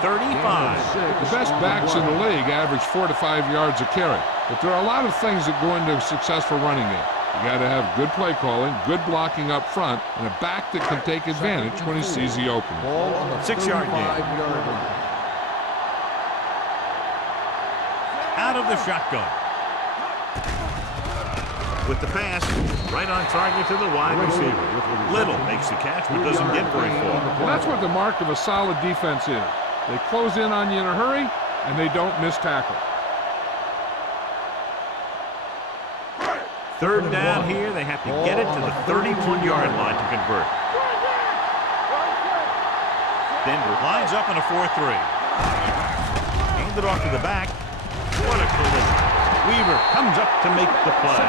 35. The best backs in the league average 4 to 5 yards a carry, but there are a lot of things that go into a successful running game. You got to have good play calling, good blocking up front, and a back that can take advantage when he sees the opening. 6-yard gain. Out of the shotgun. With the pass, right on target to the wide receiver. Little makes the catch, but doesn't get very far. And that's what the mark of a solid defense is. They close in on you in a hurry, and they don't miss tackle. Third down here, they have to get it to the 31-yard line to convert. Denver lines up in a 4-3. Hand it off to the back. What a collision. Weaver comes up to make the play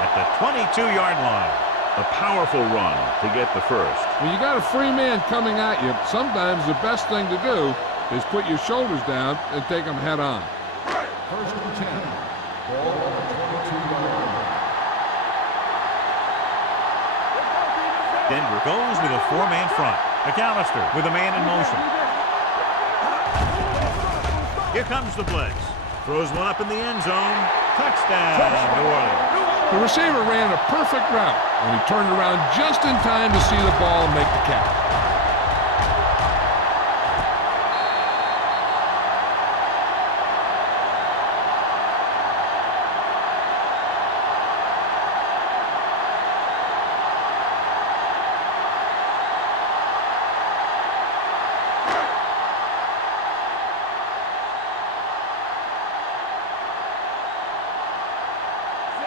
at the 22-yard line. A powerful run to get the first. When you got a free man coming at you, sometimes the best thing to do is put your shoulders down and take them head on. First and 10. Ball on the 22-yard line. Denver goes with a 4-man front. McAllister with a man in motion. Here comes the blitz. Throws one up in the end zone. Touchdown, New Orleans. The receiver ran a perfect route, and he turned around just in time to see the ball and make the catch.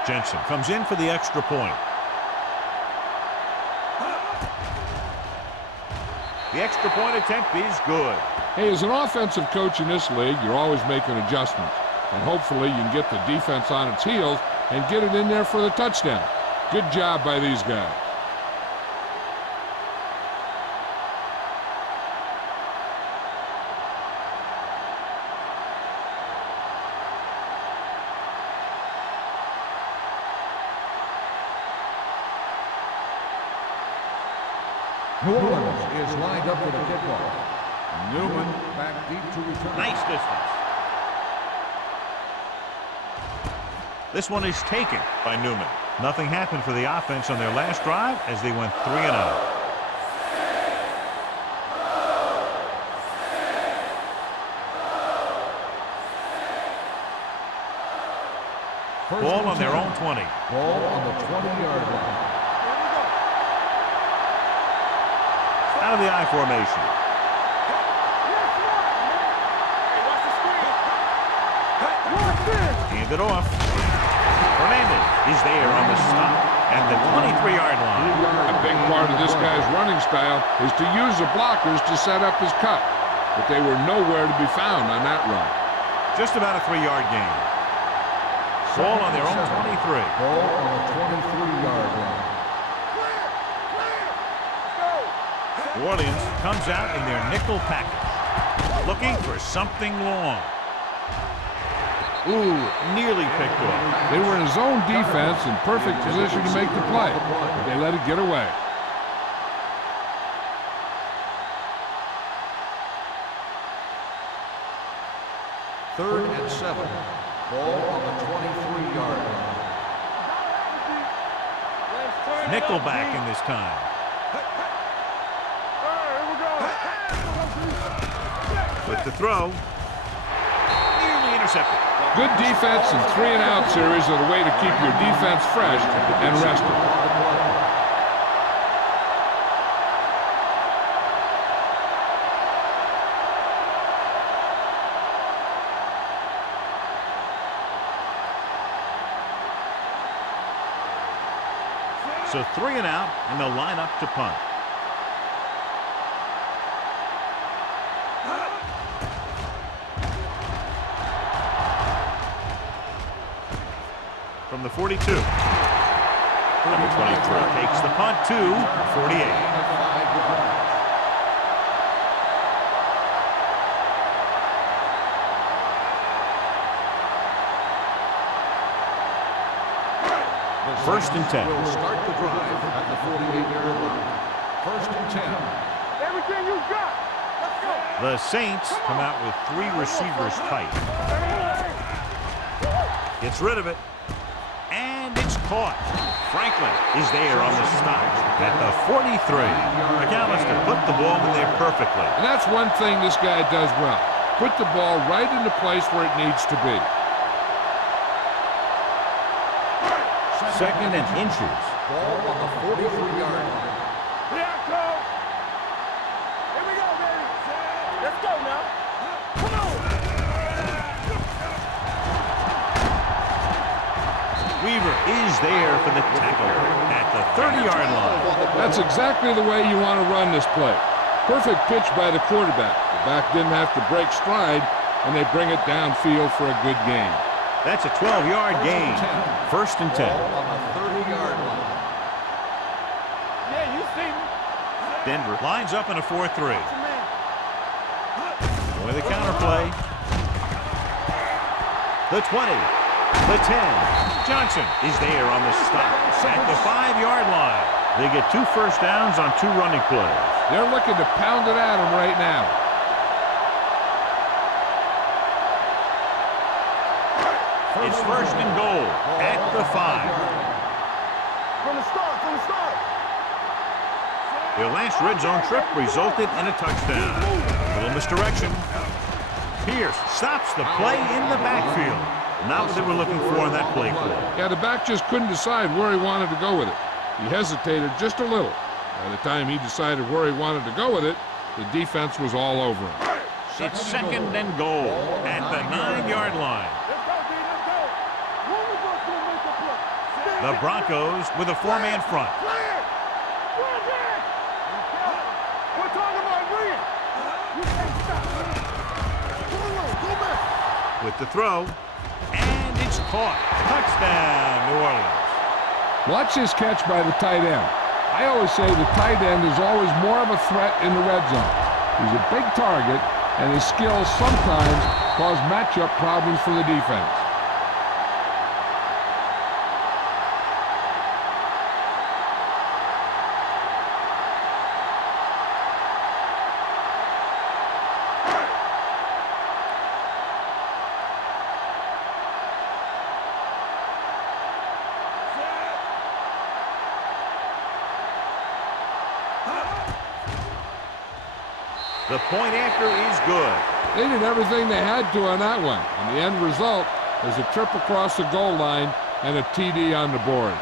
Jensen comes in for the extra point. The extra point attempt is good. Hey, as an offensive coach in this league, you're always making adjustments. And hopefully you can get the defense on its heels and get it in there for the touchdown. Good job by these guys. New Orleans is lined up for the kickoff. Newman back deep to return. Nice distance. This one is taken by Newman. Nothing happened for the offense on their last drive as they went 3-0. Ball on their own 20. Ball on the 20-yard line. Out of the I formation. Hand it off. Fernandez is there on the stop at the 23-yard line. A big part of this guy's running style is to use the blockers to set up his cut, but they were nowhere to be found on that run. Just about a 3-yard gain. Ball on their own 23. Ball on the 23-yard line. New Orleans comes out in their nickel package, looking for something long. Ooh, nearly picked off. They were in zone defense in perfect position to make the play, but they let it get away. Third and 7. Ball on the 23-yard line. Nickelback in this time. With the throw. Nearly intercepted. Good defense and 3-and-out series are the way to keep your defense fresh and rested. So 3-and-out, and they'll line up to punt. From the 42. Number 23 takes the punt to 48. First and 10. Will start the drive at the 48-yard line. First and 10. Everything you got. Let's go. The Saints come out with 3 receivers tight. Gets rid of it. And it's caught. Franklin is there on the stop at the 43. McAllister put the ball in there perfectly. And that's one thing this guy does well. Put the ball right in the place where it needs to be. Second and inches. Ball on the 43-yard line. Here I come. Here we go, baby. Let's go now. Come on. Weaver is there for the tackle at the 30-yard line. That's exactly the way you want to run this play. Perfect pitch by the quarterback. The back didn't have to break stride, and they bring it downfield for a good gain. That's a 12-yard gain. First and 10. Ball on the 30-yard line. Yeah, you see me. Denver lines up in a 4-3. What you mean? With a counterplay. The 20. The 10. Johnson is there on the stop at the 5-yard line. They get 2 first downs on 2 running plays. They're looking to pound it at him right now. It's first and goal at the 5. From the start, from the start. Their last red zone trip resulted in a touchdown. A little misdirection. Pierce stops the play in the backfield. Not what they were looking for in that play call. Yeah, the back just couldn't decide where he wanted to go with it. He hesitated just a little. By the time he decided where he wanted to go with it, the defense was all over him. It's second and goal at the 9-yard line. Let's go, D, let's go. One of us will make a play. The Broncos with a 4-man front. Play it. Run it. We're talking about win. You can't stop. Come on, go back. With the throw. And it's caught. Touchdown, New Orleans. Watch this catch by the tight end. I always say the tight end is always more of a threat in the red zone. He's a big target, and his skills sometimes cause matchup problems for the defense. The point after is good. They did everything they had to on that one, and the end result is a trip across the goal line and a TD on the board.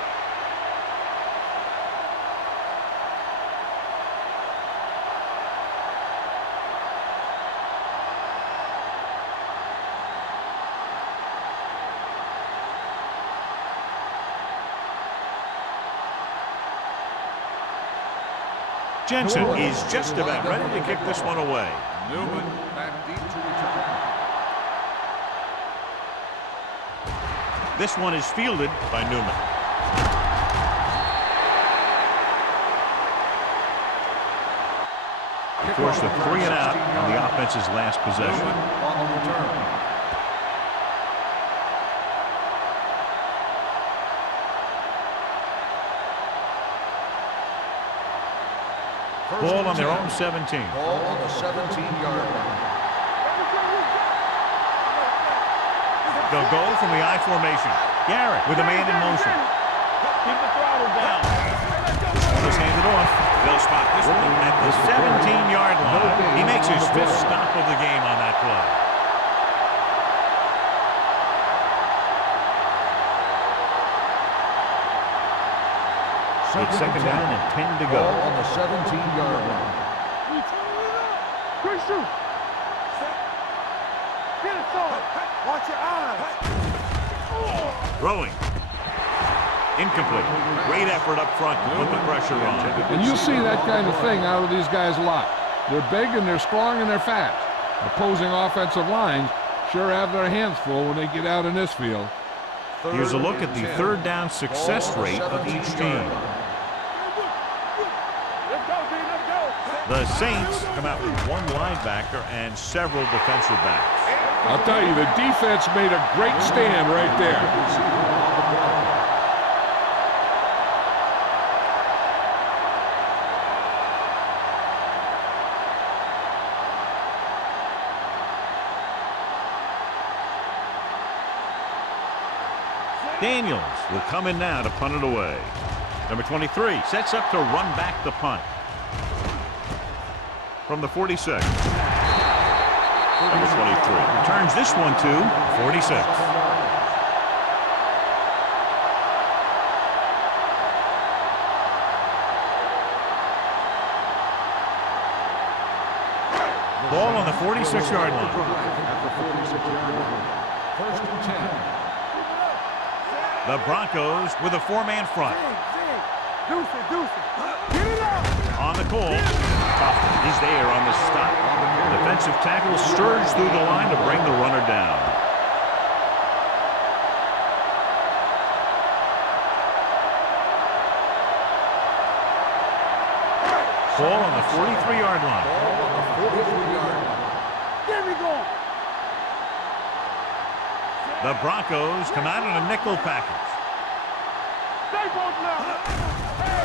Jensen is just about ready to kick this one away. Newman back deep to return. This one is fielded by Newman. Forced a 3 and out on the offense's last possession. Newman on the return. Ball on their own 17. Ball on the 17-yard line. They'll go from the I formation. Garrett with a man in motion. Keep the throttle down. Just handed off. They'll spot this one at the 17-yard line. He makes his 5th stop of the game on that play. It's second down and 10 to go. Ball on the 17-yard line. Quick shoot. Get it forward. Watch your eyes. Throwing. Incomplete. Great effort up front to put the pressure on. And you'll see that kind of thing out of these guys a lot. They're big and they're strong and they're fast. Opposing offensive lines sure have their hands full when they get out in this field. Here's a look at the 3rd down success rate of each team. The Saints come out with 1 linebacker and several defensive backs. I'll tell you, the defense made a great stand right there. Daniels will come in now to punt it away. Number 23 sets up to run back the punt. From the 46. Number 23 returns this one to 46. Ball on the 46-yard line. At the 46-yard line. First and 10. The Broncos with a four-man front. Deuce it. Get it out. On the call. Kaufman is there on the stop. Defensive tackle surged through the line to bring the runner down. Ball on the 43-yard line. Ball on the 43-yard line. There we go. The Broncos come out in a nickel package. Stay both now. Hey,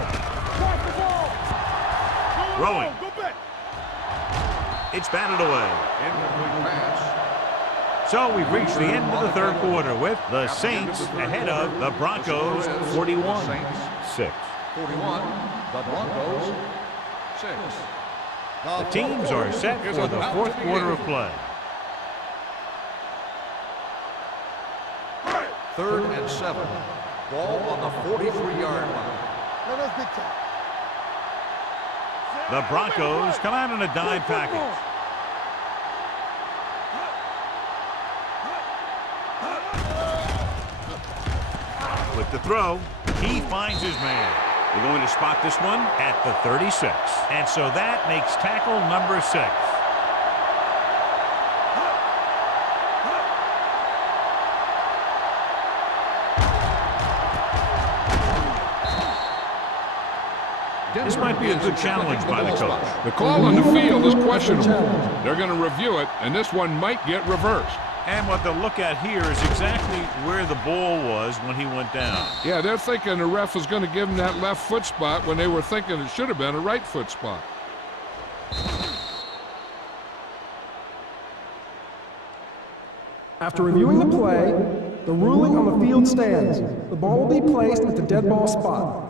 watch the ball. Throwing. Go back. It's batted away. Incomplete pass. So we've reached the end of the third quarter with the Saints ahead of the Broncos 41-6. 41. The Broncos 6. The teams are set for the fourth quarter of play. Third and 7. Ball on the 43-yard line. Let us big time. The Broncos come out in a dime package. With the throw, he finds his man. They're going to spot this one at the 36. And so that makes tackle number 6. This might be a good challenge by the coach. The call on the field is questionable. They're going to review it, and this one might get reversed. And what they'll look at here is exactly where the ball was when he went down. Yeah, they're thinking the ref was going to give him that left foot spot when they were thinking it should have been a right foot spot. After reviewing the play, the ruling on the field stands. The ball will be placed at the dead ball spot.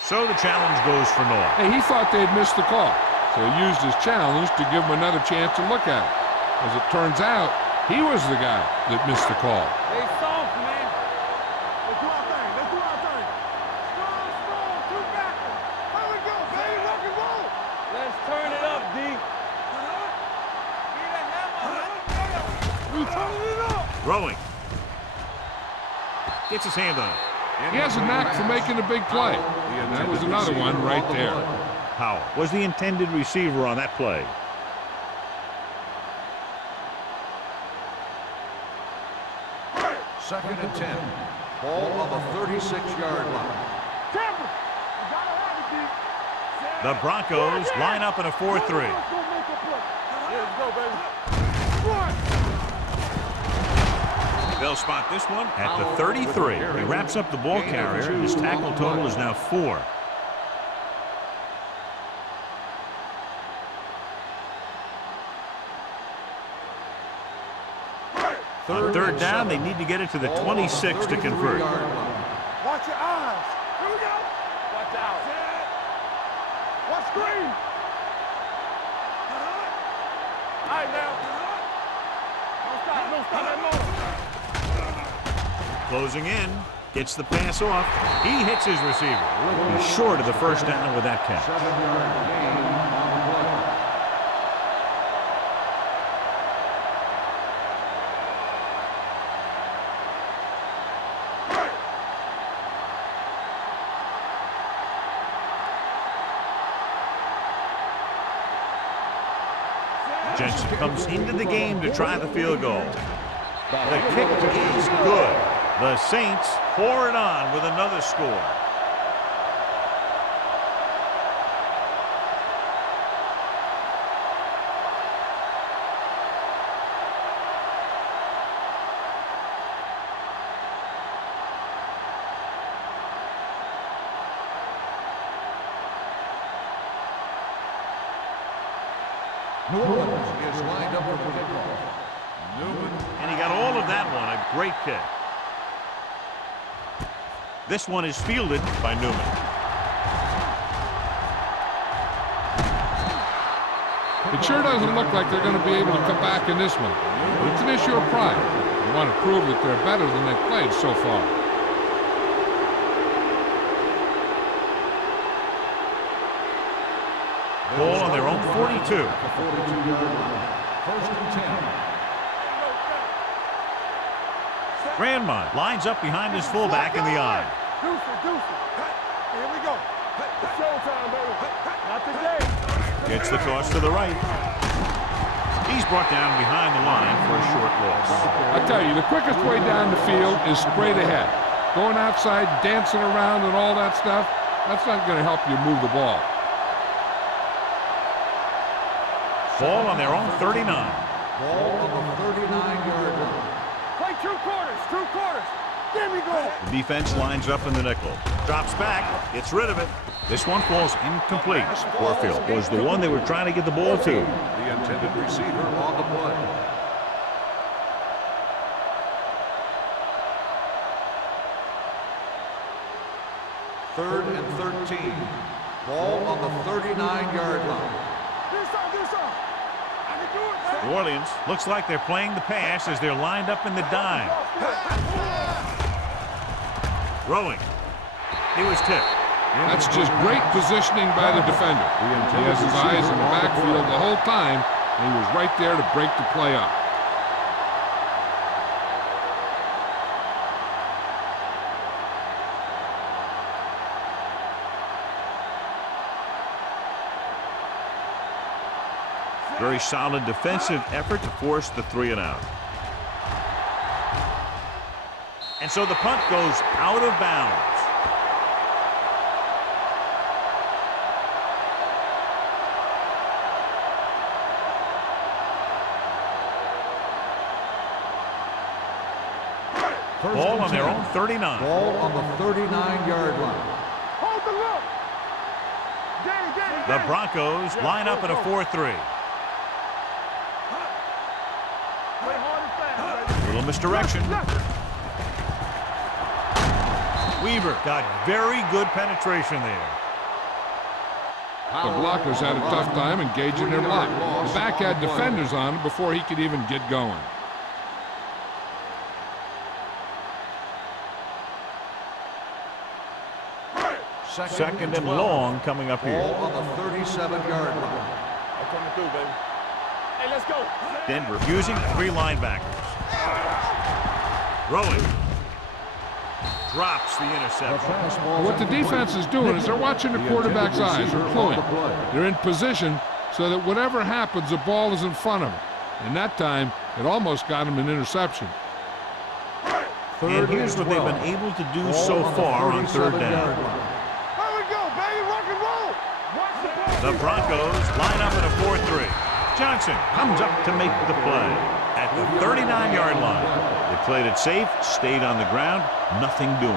So the challenge goes for North. Hey, he thought they'd missed the call, so he used his challenge to give him another chance to look at it. As it turns out, he was the guy that missed the call. Hey, soft, man. Let's do our thing. Strong, two back. Here we go, baby. Rock and roll. Let's turn it up, D. We turning it up. Throwing. Gets his hand on it. He has a knack for making a big play. And that was another one right there. Howell was the intended receiver on that play. Second and 10. Ball on the 36-yard line. Tampa. You gotta have it, D. The Broncos line up in a 4-3. Let's go make a play. Let's go, baby. One. They'll spot this one at the 33. He wraps up the ball carrier. His tackle total is now 4. On third down, they need to get it to the 26 to convert. Watch your eyes. Here we go. Watch out. Watch screen. All right, now. Don't stop that motor. Closing in. Gets the pass off. He hits his receiver. He's short of the first down with that catch. 7-yard gain on the play. Jensen comes into the game to try the field goal. The kick is good. The Saints pour it on with another score. New Orleans is lined up for the kickoff. And he got all of that one. A great kick. This one is fielded by Newman. It sure doesn't look like they're going to be able to come back in this one. But it's an issue of pride. They want to prove that they're better than they've played so far. Ball on their own 42. The 42-yard line. First and 10. Grandma lines up behind his fullback in the eye. Deuce it. Here we go. It's showtime, baby. Not today. Gets the toss to the right. He's brought down behind the line for a short loss. I tell you, the quickest way down the field is straight ahead. Going outside, dancing around and all that stuff, that's not going to help you move the ball. Ball on their own 39. Ball on the 39-yard line. Play two quarters. There we go. The defense lines up in the nickel. Drops back, gets rid of it. This one falls incomplete. Warfield was the one they were trying to get the ball to. The intended receiver on the play. Third and 13. Ball on the 39-yard line. Do something. I can do it, man. New Orleans looks like they're playing the pass as they're lined up in the dime. Rolling. He was tipped. That's just great positioning by the defender. He has his eyes in the backfield the whole time, and he was right there to break the play up. Very solid defensive effort to force the 3-and-out. And so the punt goes out of bounds. Ball on their own 39. Ball on the 39-yard line. Hold the look. Danny. The Broncos line up in a 4-3. Play hard and fast, baby. Little misdirection. Weaver got very good penetration there. The blockers had a tough time engaging their block. The back had defenders on him before he could even get going. Second and long coming up here. Ball on the 37-yard line. I'm coming through, baby. Hey, let's go. Denver using 3 linebackers. Rolling. Drops the interception. What the defense is doing is they're watching the quarterback's eyes. They're cluing. They're in position so that whatever happens, the ball is in front of them. And that time, it almost got him an interception. And here's what they've been able to do so far on 3rd down. Here we go, baby. Rock and roll. Watch the ball. The Broncos line up in a 4-3. Johnson comes up to make the play at the 39-yard line. They played it safe, stayed on the ground, nothing doing.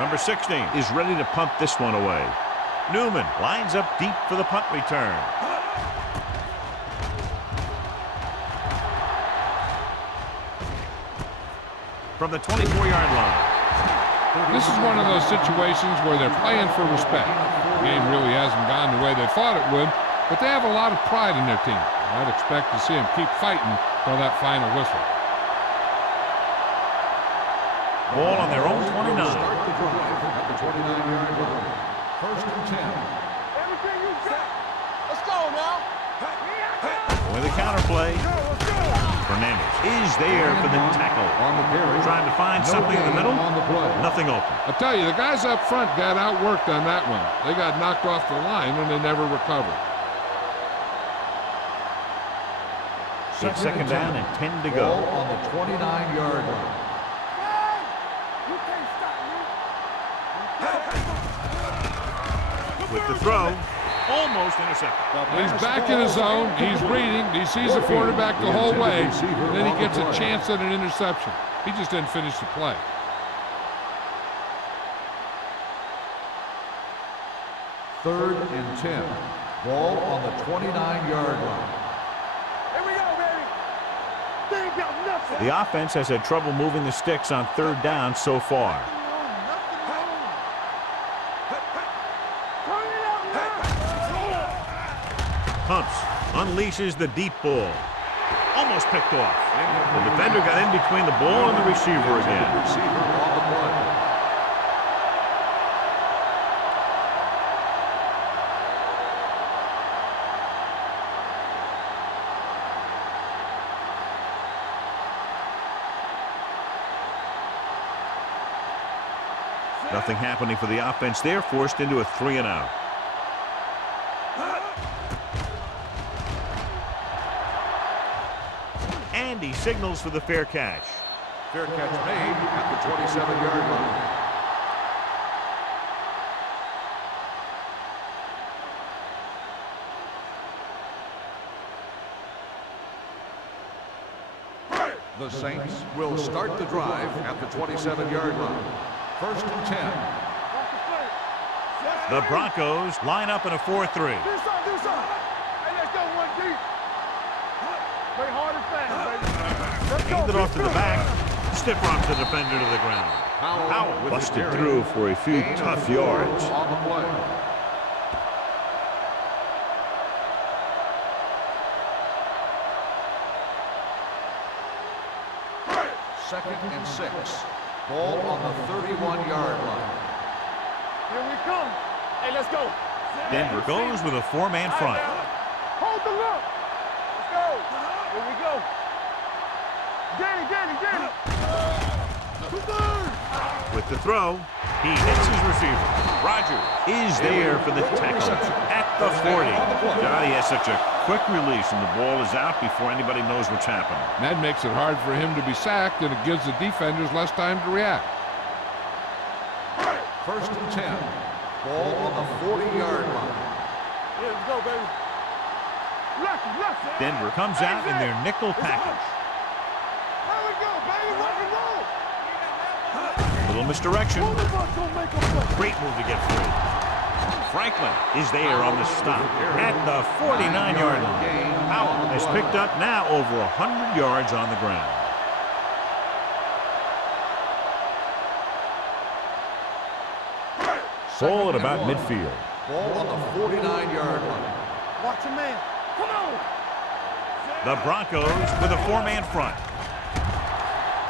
Number 16 is ready to punt this one away. Newman lines up deep for the punt return. From the 24-yard line. This is one of those situations where they're playing for respect. The game really hasn't gone the way they thought it would, but they have a lot of pride in their team. I'd expect to see them keep fighting till that final whistle. Ball on their own 29. Start the drive at the 29-yard line. First and 10. Everything you got. Let's go now. With a counter play. Fernandez is there for the tackle. On the carry. Trying to find something in the middle. On the play. Nothing open. I tell you, the guys up front got outworked on that one. They got knocked off the line and they never recovered. It's second down and 10 to go. Ball on the 29-yard line. You can't stop me. With the throw, almost intercepted. He's back in his zone. He's reading. He sees the quarterback the whole way. And then he gets a chance at an interception. He just didn't finish the play. 3rd and 10. Ball on the 29-yard line. Here we go, baby. They ain't got nothing. The offense has had trouble moving the sticks on 3rd down so far. Pumps, unleashes the deep ball. Almost picked off. The defender got in between the ball and the receiver again. Receiver on the play. Nothing happening for the offense there, forced into a 3-and-out. And he signals for the fair catch. Fair catch made at the 27-yard line. The Saints will start the drive at the 27-yard line. 1st and 10. The Broncos line up in a 4-3. Do something, do something. Hey, let's go, one deep. Play hard and fast, baby. Let's go. Handed off to the back. Stiff arms the defender to the ground. Howell busted through for a few tough yards. On the play. Second and 6. Ball on the 31-yard line. Here we come. Hey, let's go. Denver goes with a 4-man front. Hold the look. Let's go. Here we go. Danny. With the throw, he hits his receiver. Rogers is there for the tackle at the 40. Johnny has such a quick release, and the ball is out before anybody knows what's happening. That makes it hard for him to be sacked, and it gives the defenders less time to react. 1st and 10. Ball on the 40-yard line. Here we go, baby. Left. Denver comes out in their nickel package. Here we go, baby. Rock and roll. Little misdirection. Both of us gonna make a play. Great move to get free. Franklin is there on the stop at the 49-yard line. Howell has picked up now over 100 yards on the ground. Ball at about midfield. Ball on the 49-yard line. Watch a man. Come on. The Broncos with a 4-man front.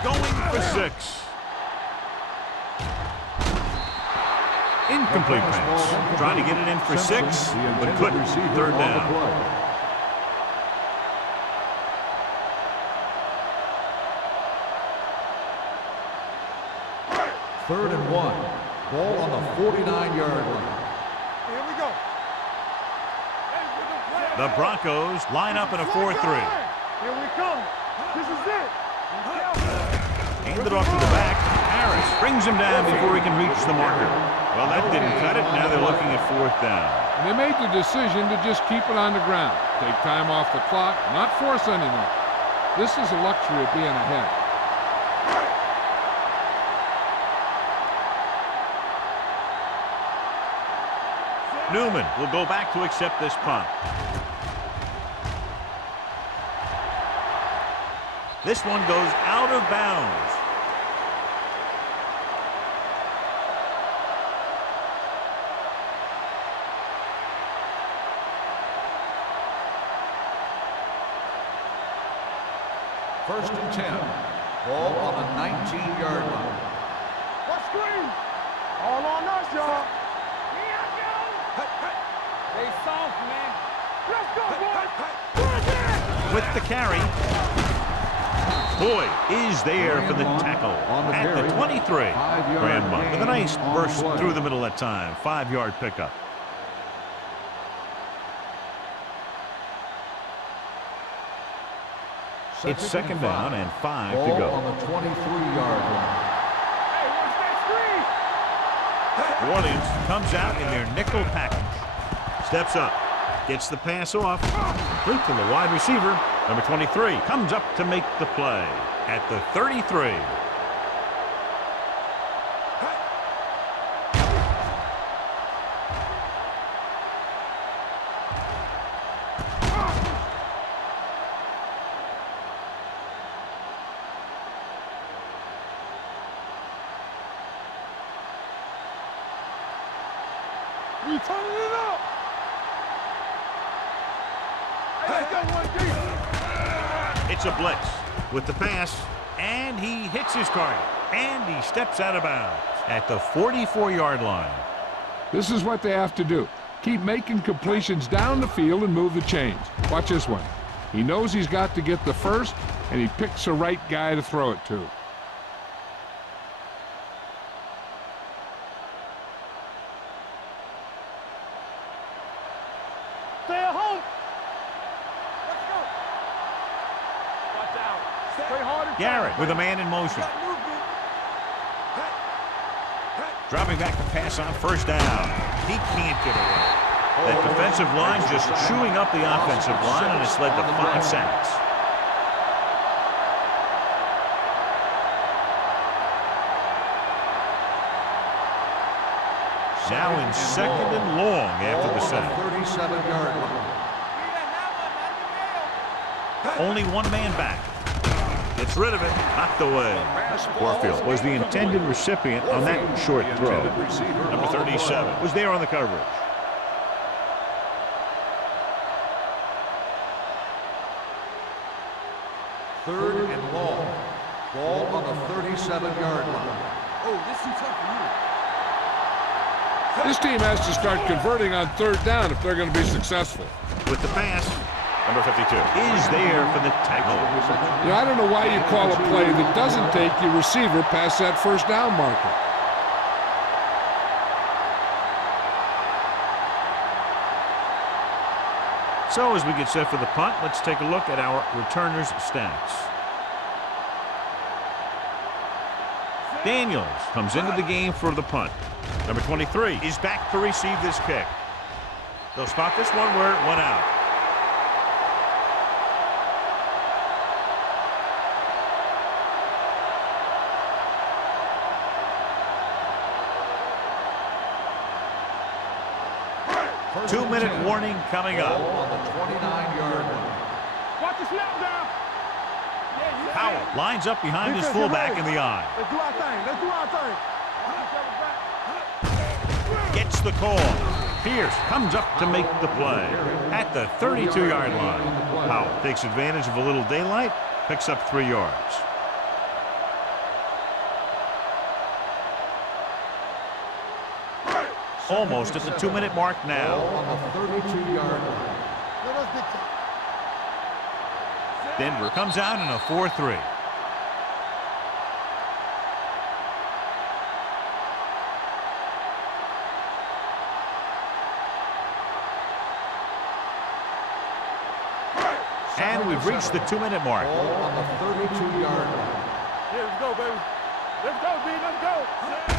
Going for 6. Incomplete pass. Trying to get it in for 6, but couldn't. 3rd down. 3rd and 1. Ball on the 49-yard line. Here we go. The Broncos line up in a 4-3. Here we come. This is it. Handed off to the back. Harris brings him down before he can reach the marker. Well, that didn't cut it. Now they're looking at 4th down. They made the decision to just keep it on the ground. Take time off the clock, not force anything. This is a luxury of being ahead. Newman will go back to accept this punt. This one goes out of bounds. First and 10. Ball on the 19-yard line. What screen? All on us, y'all. They soft, man. Let's go, boys. With the carry. Boyd is there for the tackle at the 23. Grandma with a nice burst through the middle that time. 5-yard pickup. It's 2nd down and 5 to go. On the 23-yard line. Hey, watch that New Orleans comes out in their nickel package. Steps up. Gets the pass off. Complete to the wide receiver. Number 23 comes up to make the play at the 33. We turning it up. Hey, let's go, one deep. It's a blitz with the pass, and he hits his target, and he steps out of bounds at the 44-yard line. This is what they have to do. Keep making completions down the field and move the chains. Watch this one. He knows he's got to get the first, and he picks the right guy to throw it to. Stay at home. Let's go. Watch out. Stay hard and Garrett with a man in motion. Dropping back to pass on first down. He can't get away. That defensive line just chewing up the offensive line, and it's led to 5 sacks. Now in second and long after the sack. 37-yard line. Only one man back. Gets rid of it, knocked away. Warfield was the intended recipient on that short throw. Number 37 was there on the coverage. Third and long. Ball on the 37-yard line. Oh, this is tough for you. This team has to start converting on third down if they're going to be successful. With the pass, number 52 is there for the tackle. You know, I don't know why you call a play that doesn't take your receiver past that first down marker. So as we get set for the punt, let's take a look at our returners' stats. Daniels comes into the game for the punt. Number 23 is back to receive this kick. They'll spot this one where it went out. Two-minute warning coming up. On the 29-yard line. Watch the snap down. Powell lines up behind his fullback in the eye. Let's do our thing. Let's do our thing. Gets the call. Pierce comes up to make the play at the 32-yard line. Powell takes advantage of a little daylight, picks up 3 yards. Almost at the 2-minute mark now. On the 32-yard line. Denver comes out in a 4-3. And we've reached the 2-minute mark. Ball on the 32-yard line. Yeah, let's go, baby. Let's go, B. Let's go.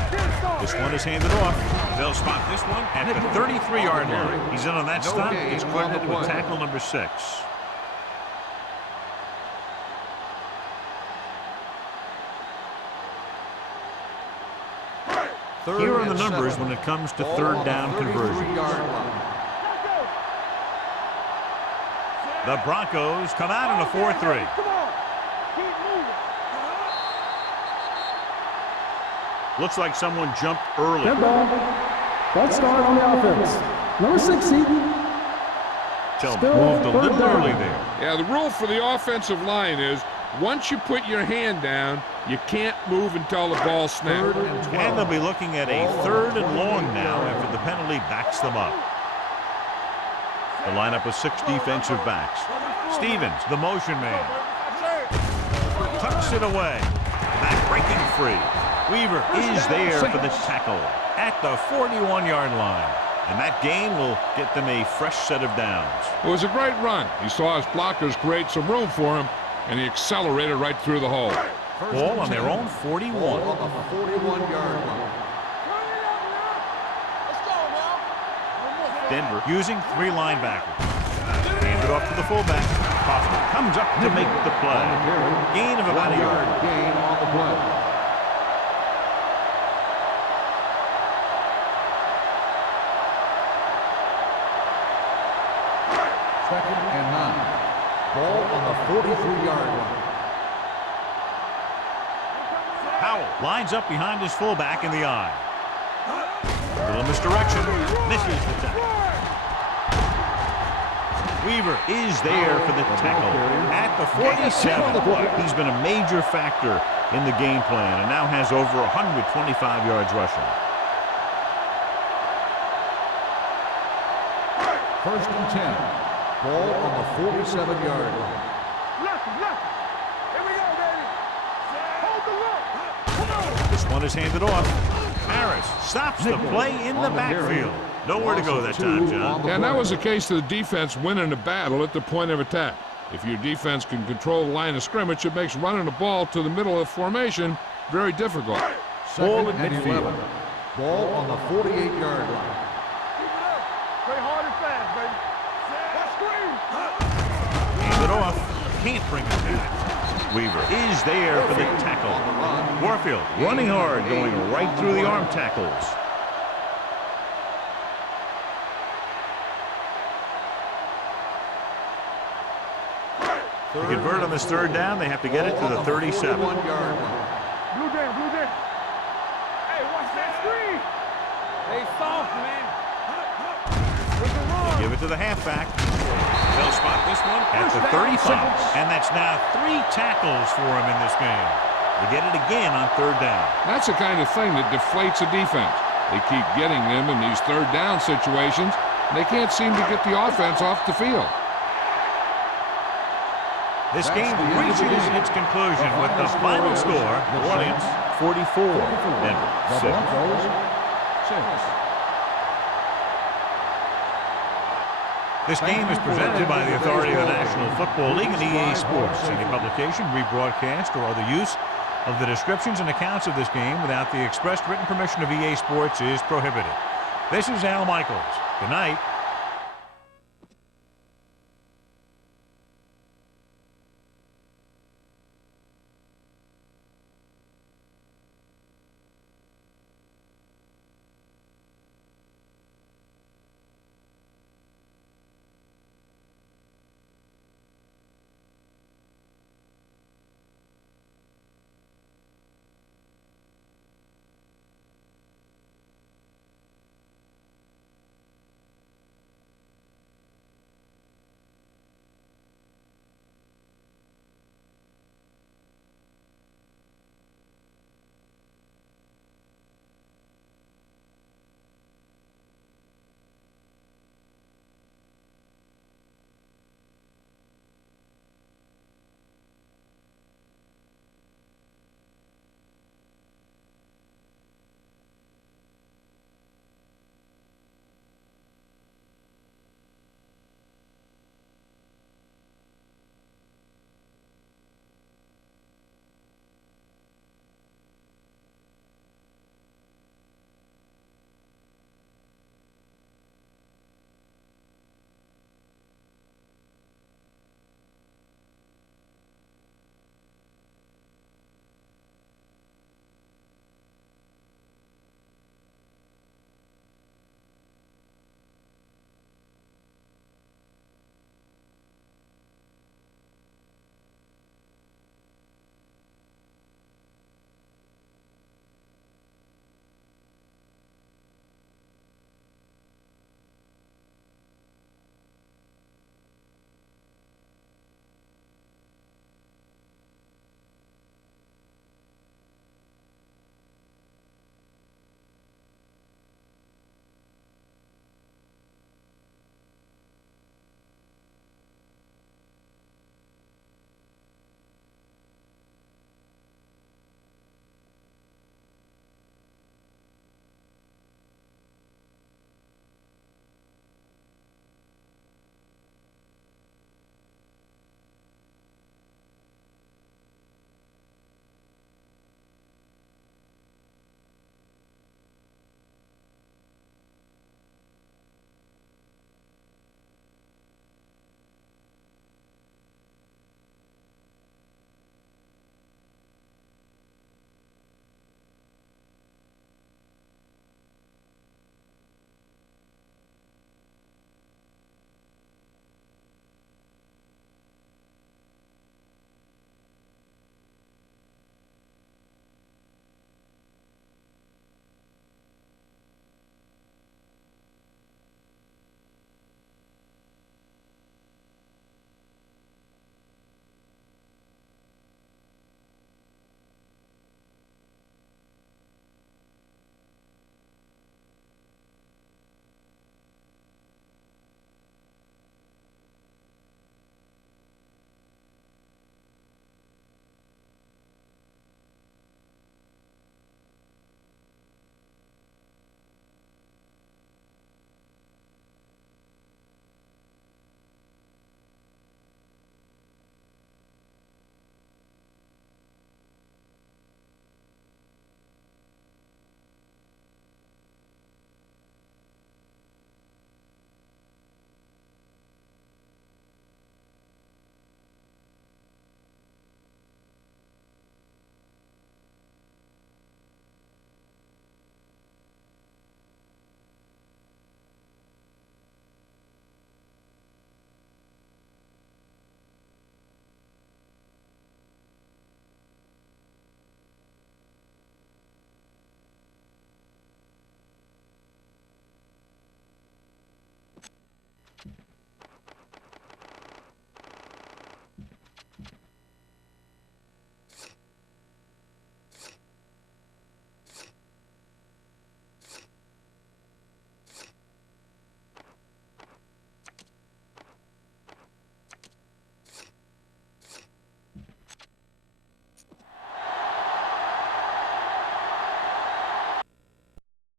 Get it started. This one is handed off. They'll spot this one at the 33-yard line. He's in on that stop. It's credited with tackle number 6. Here are the numbers when it comes to third down conversions. The Broncos come out in a 4-3. Come on. Keep moving. Looks like someone jumped early. Dead ball. False start on the offense. Number 60. Tillman moved a little early there. Yeah, the rule for the offensive line is once you put your hand down, you can't move until the ball snapped. And they'll be looking at a 3rd and long now after the penalty backs them up. The lineup with 6 defensive backs. Stevens, the motion man, tucks it away. Back breaking free. Weaver is there for the tackle at the 41-yard line. And that gain will get them a fresh set of downs. It was a great run. He saw his blockers create some room for him, and he accelerated right through the hole. Ball on their own 41. On the 41-yard line. Denver using 3 linebackers. Handed off to the fullback. Kaufman comes up to make the play. Gain of about a yard. Gain on the play. Second and 9. Ball on the 43-yard line. Powell lines up behind his fullback in the eye. Little misdirection. Misses the tackle. Weaver is there for the tackle at the 47. He's been a major factor in the game plan and now has over 125 yards rushing. First and 10. Ball on the 47-yard line. Here we go, baby. Hold the look. Come on. This one is handed off. Harris stops the play in the backfield. Nowhere to go that time, John. And that was a case of the defense winning a battle at the point of attack. If your defense can control the line of scrimmage, it makes running the ball to the middle of the formation very difficult. Second Ball at and midfield. 11. Ball on the 48-yard line. Keep it up. Play hard and fast, baby. Let's screen. Hand it off. Can't bring it back. Weaver is there for the tackle. Warfield running hard, going right through the arm tackles. To convert on this third down, they have to get it to the 37. Blue down, blue down. Hey, watch that screen. Hey, soft, man. Give it to the halfback. They'll spot this one at the 35. And that's now 3 tackles for him in this game. They get it again on third down. That's the kind of thing that deflates a defense. They keep getting them in these third down situations, and they can't seem to get the offense off the field. This game reaches its conclusion with the final score, New Orleans 44, Denver 6. This game is presented by the authority of the National Football League and EA Sports. Any publication, rebroadcast, or other use of the descriptions and accounts of this game without the expressed written permission of EA Sports is prohibited. This is Al Michaels. Good night.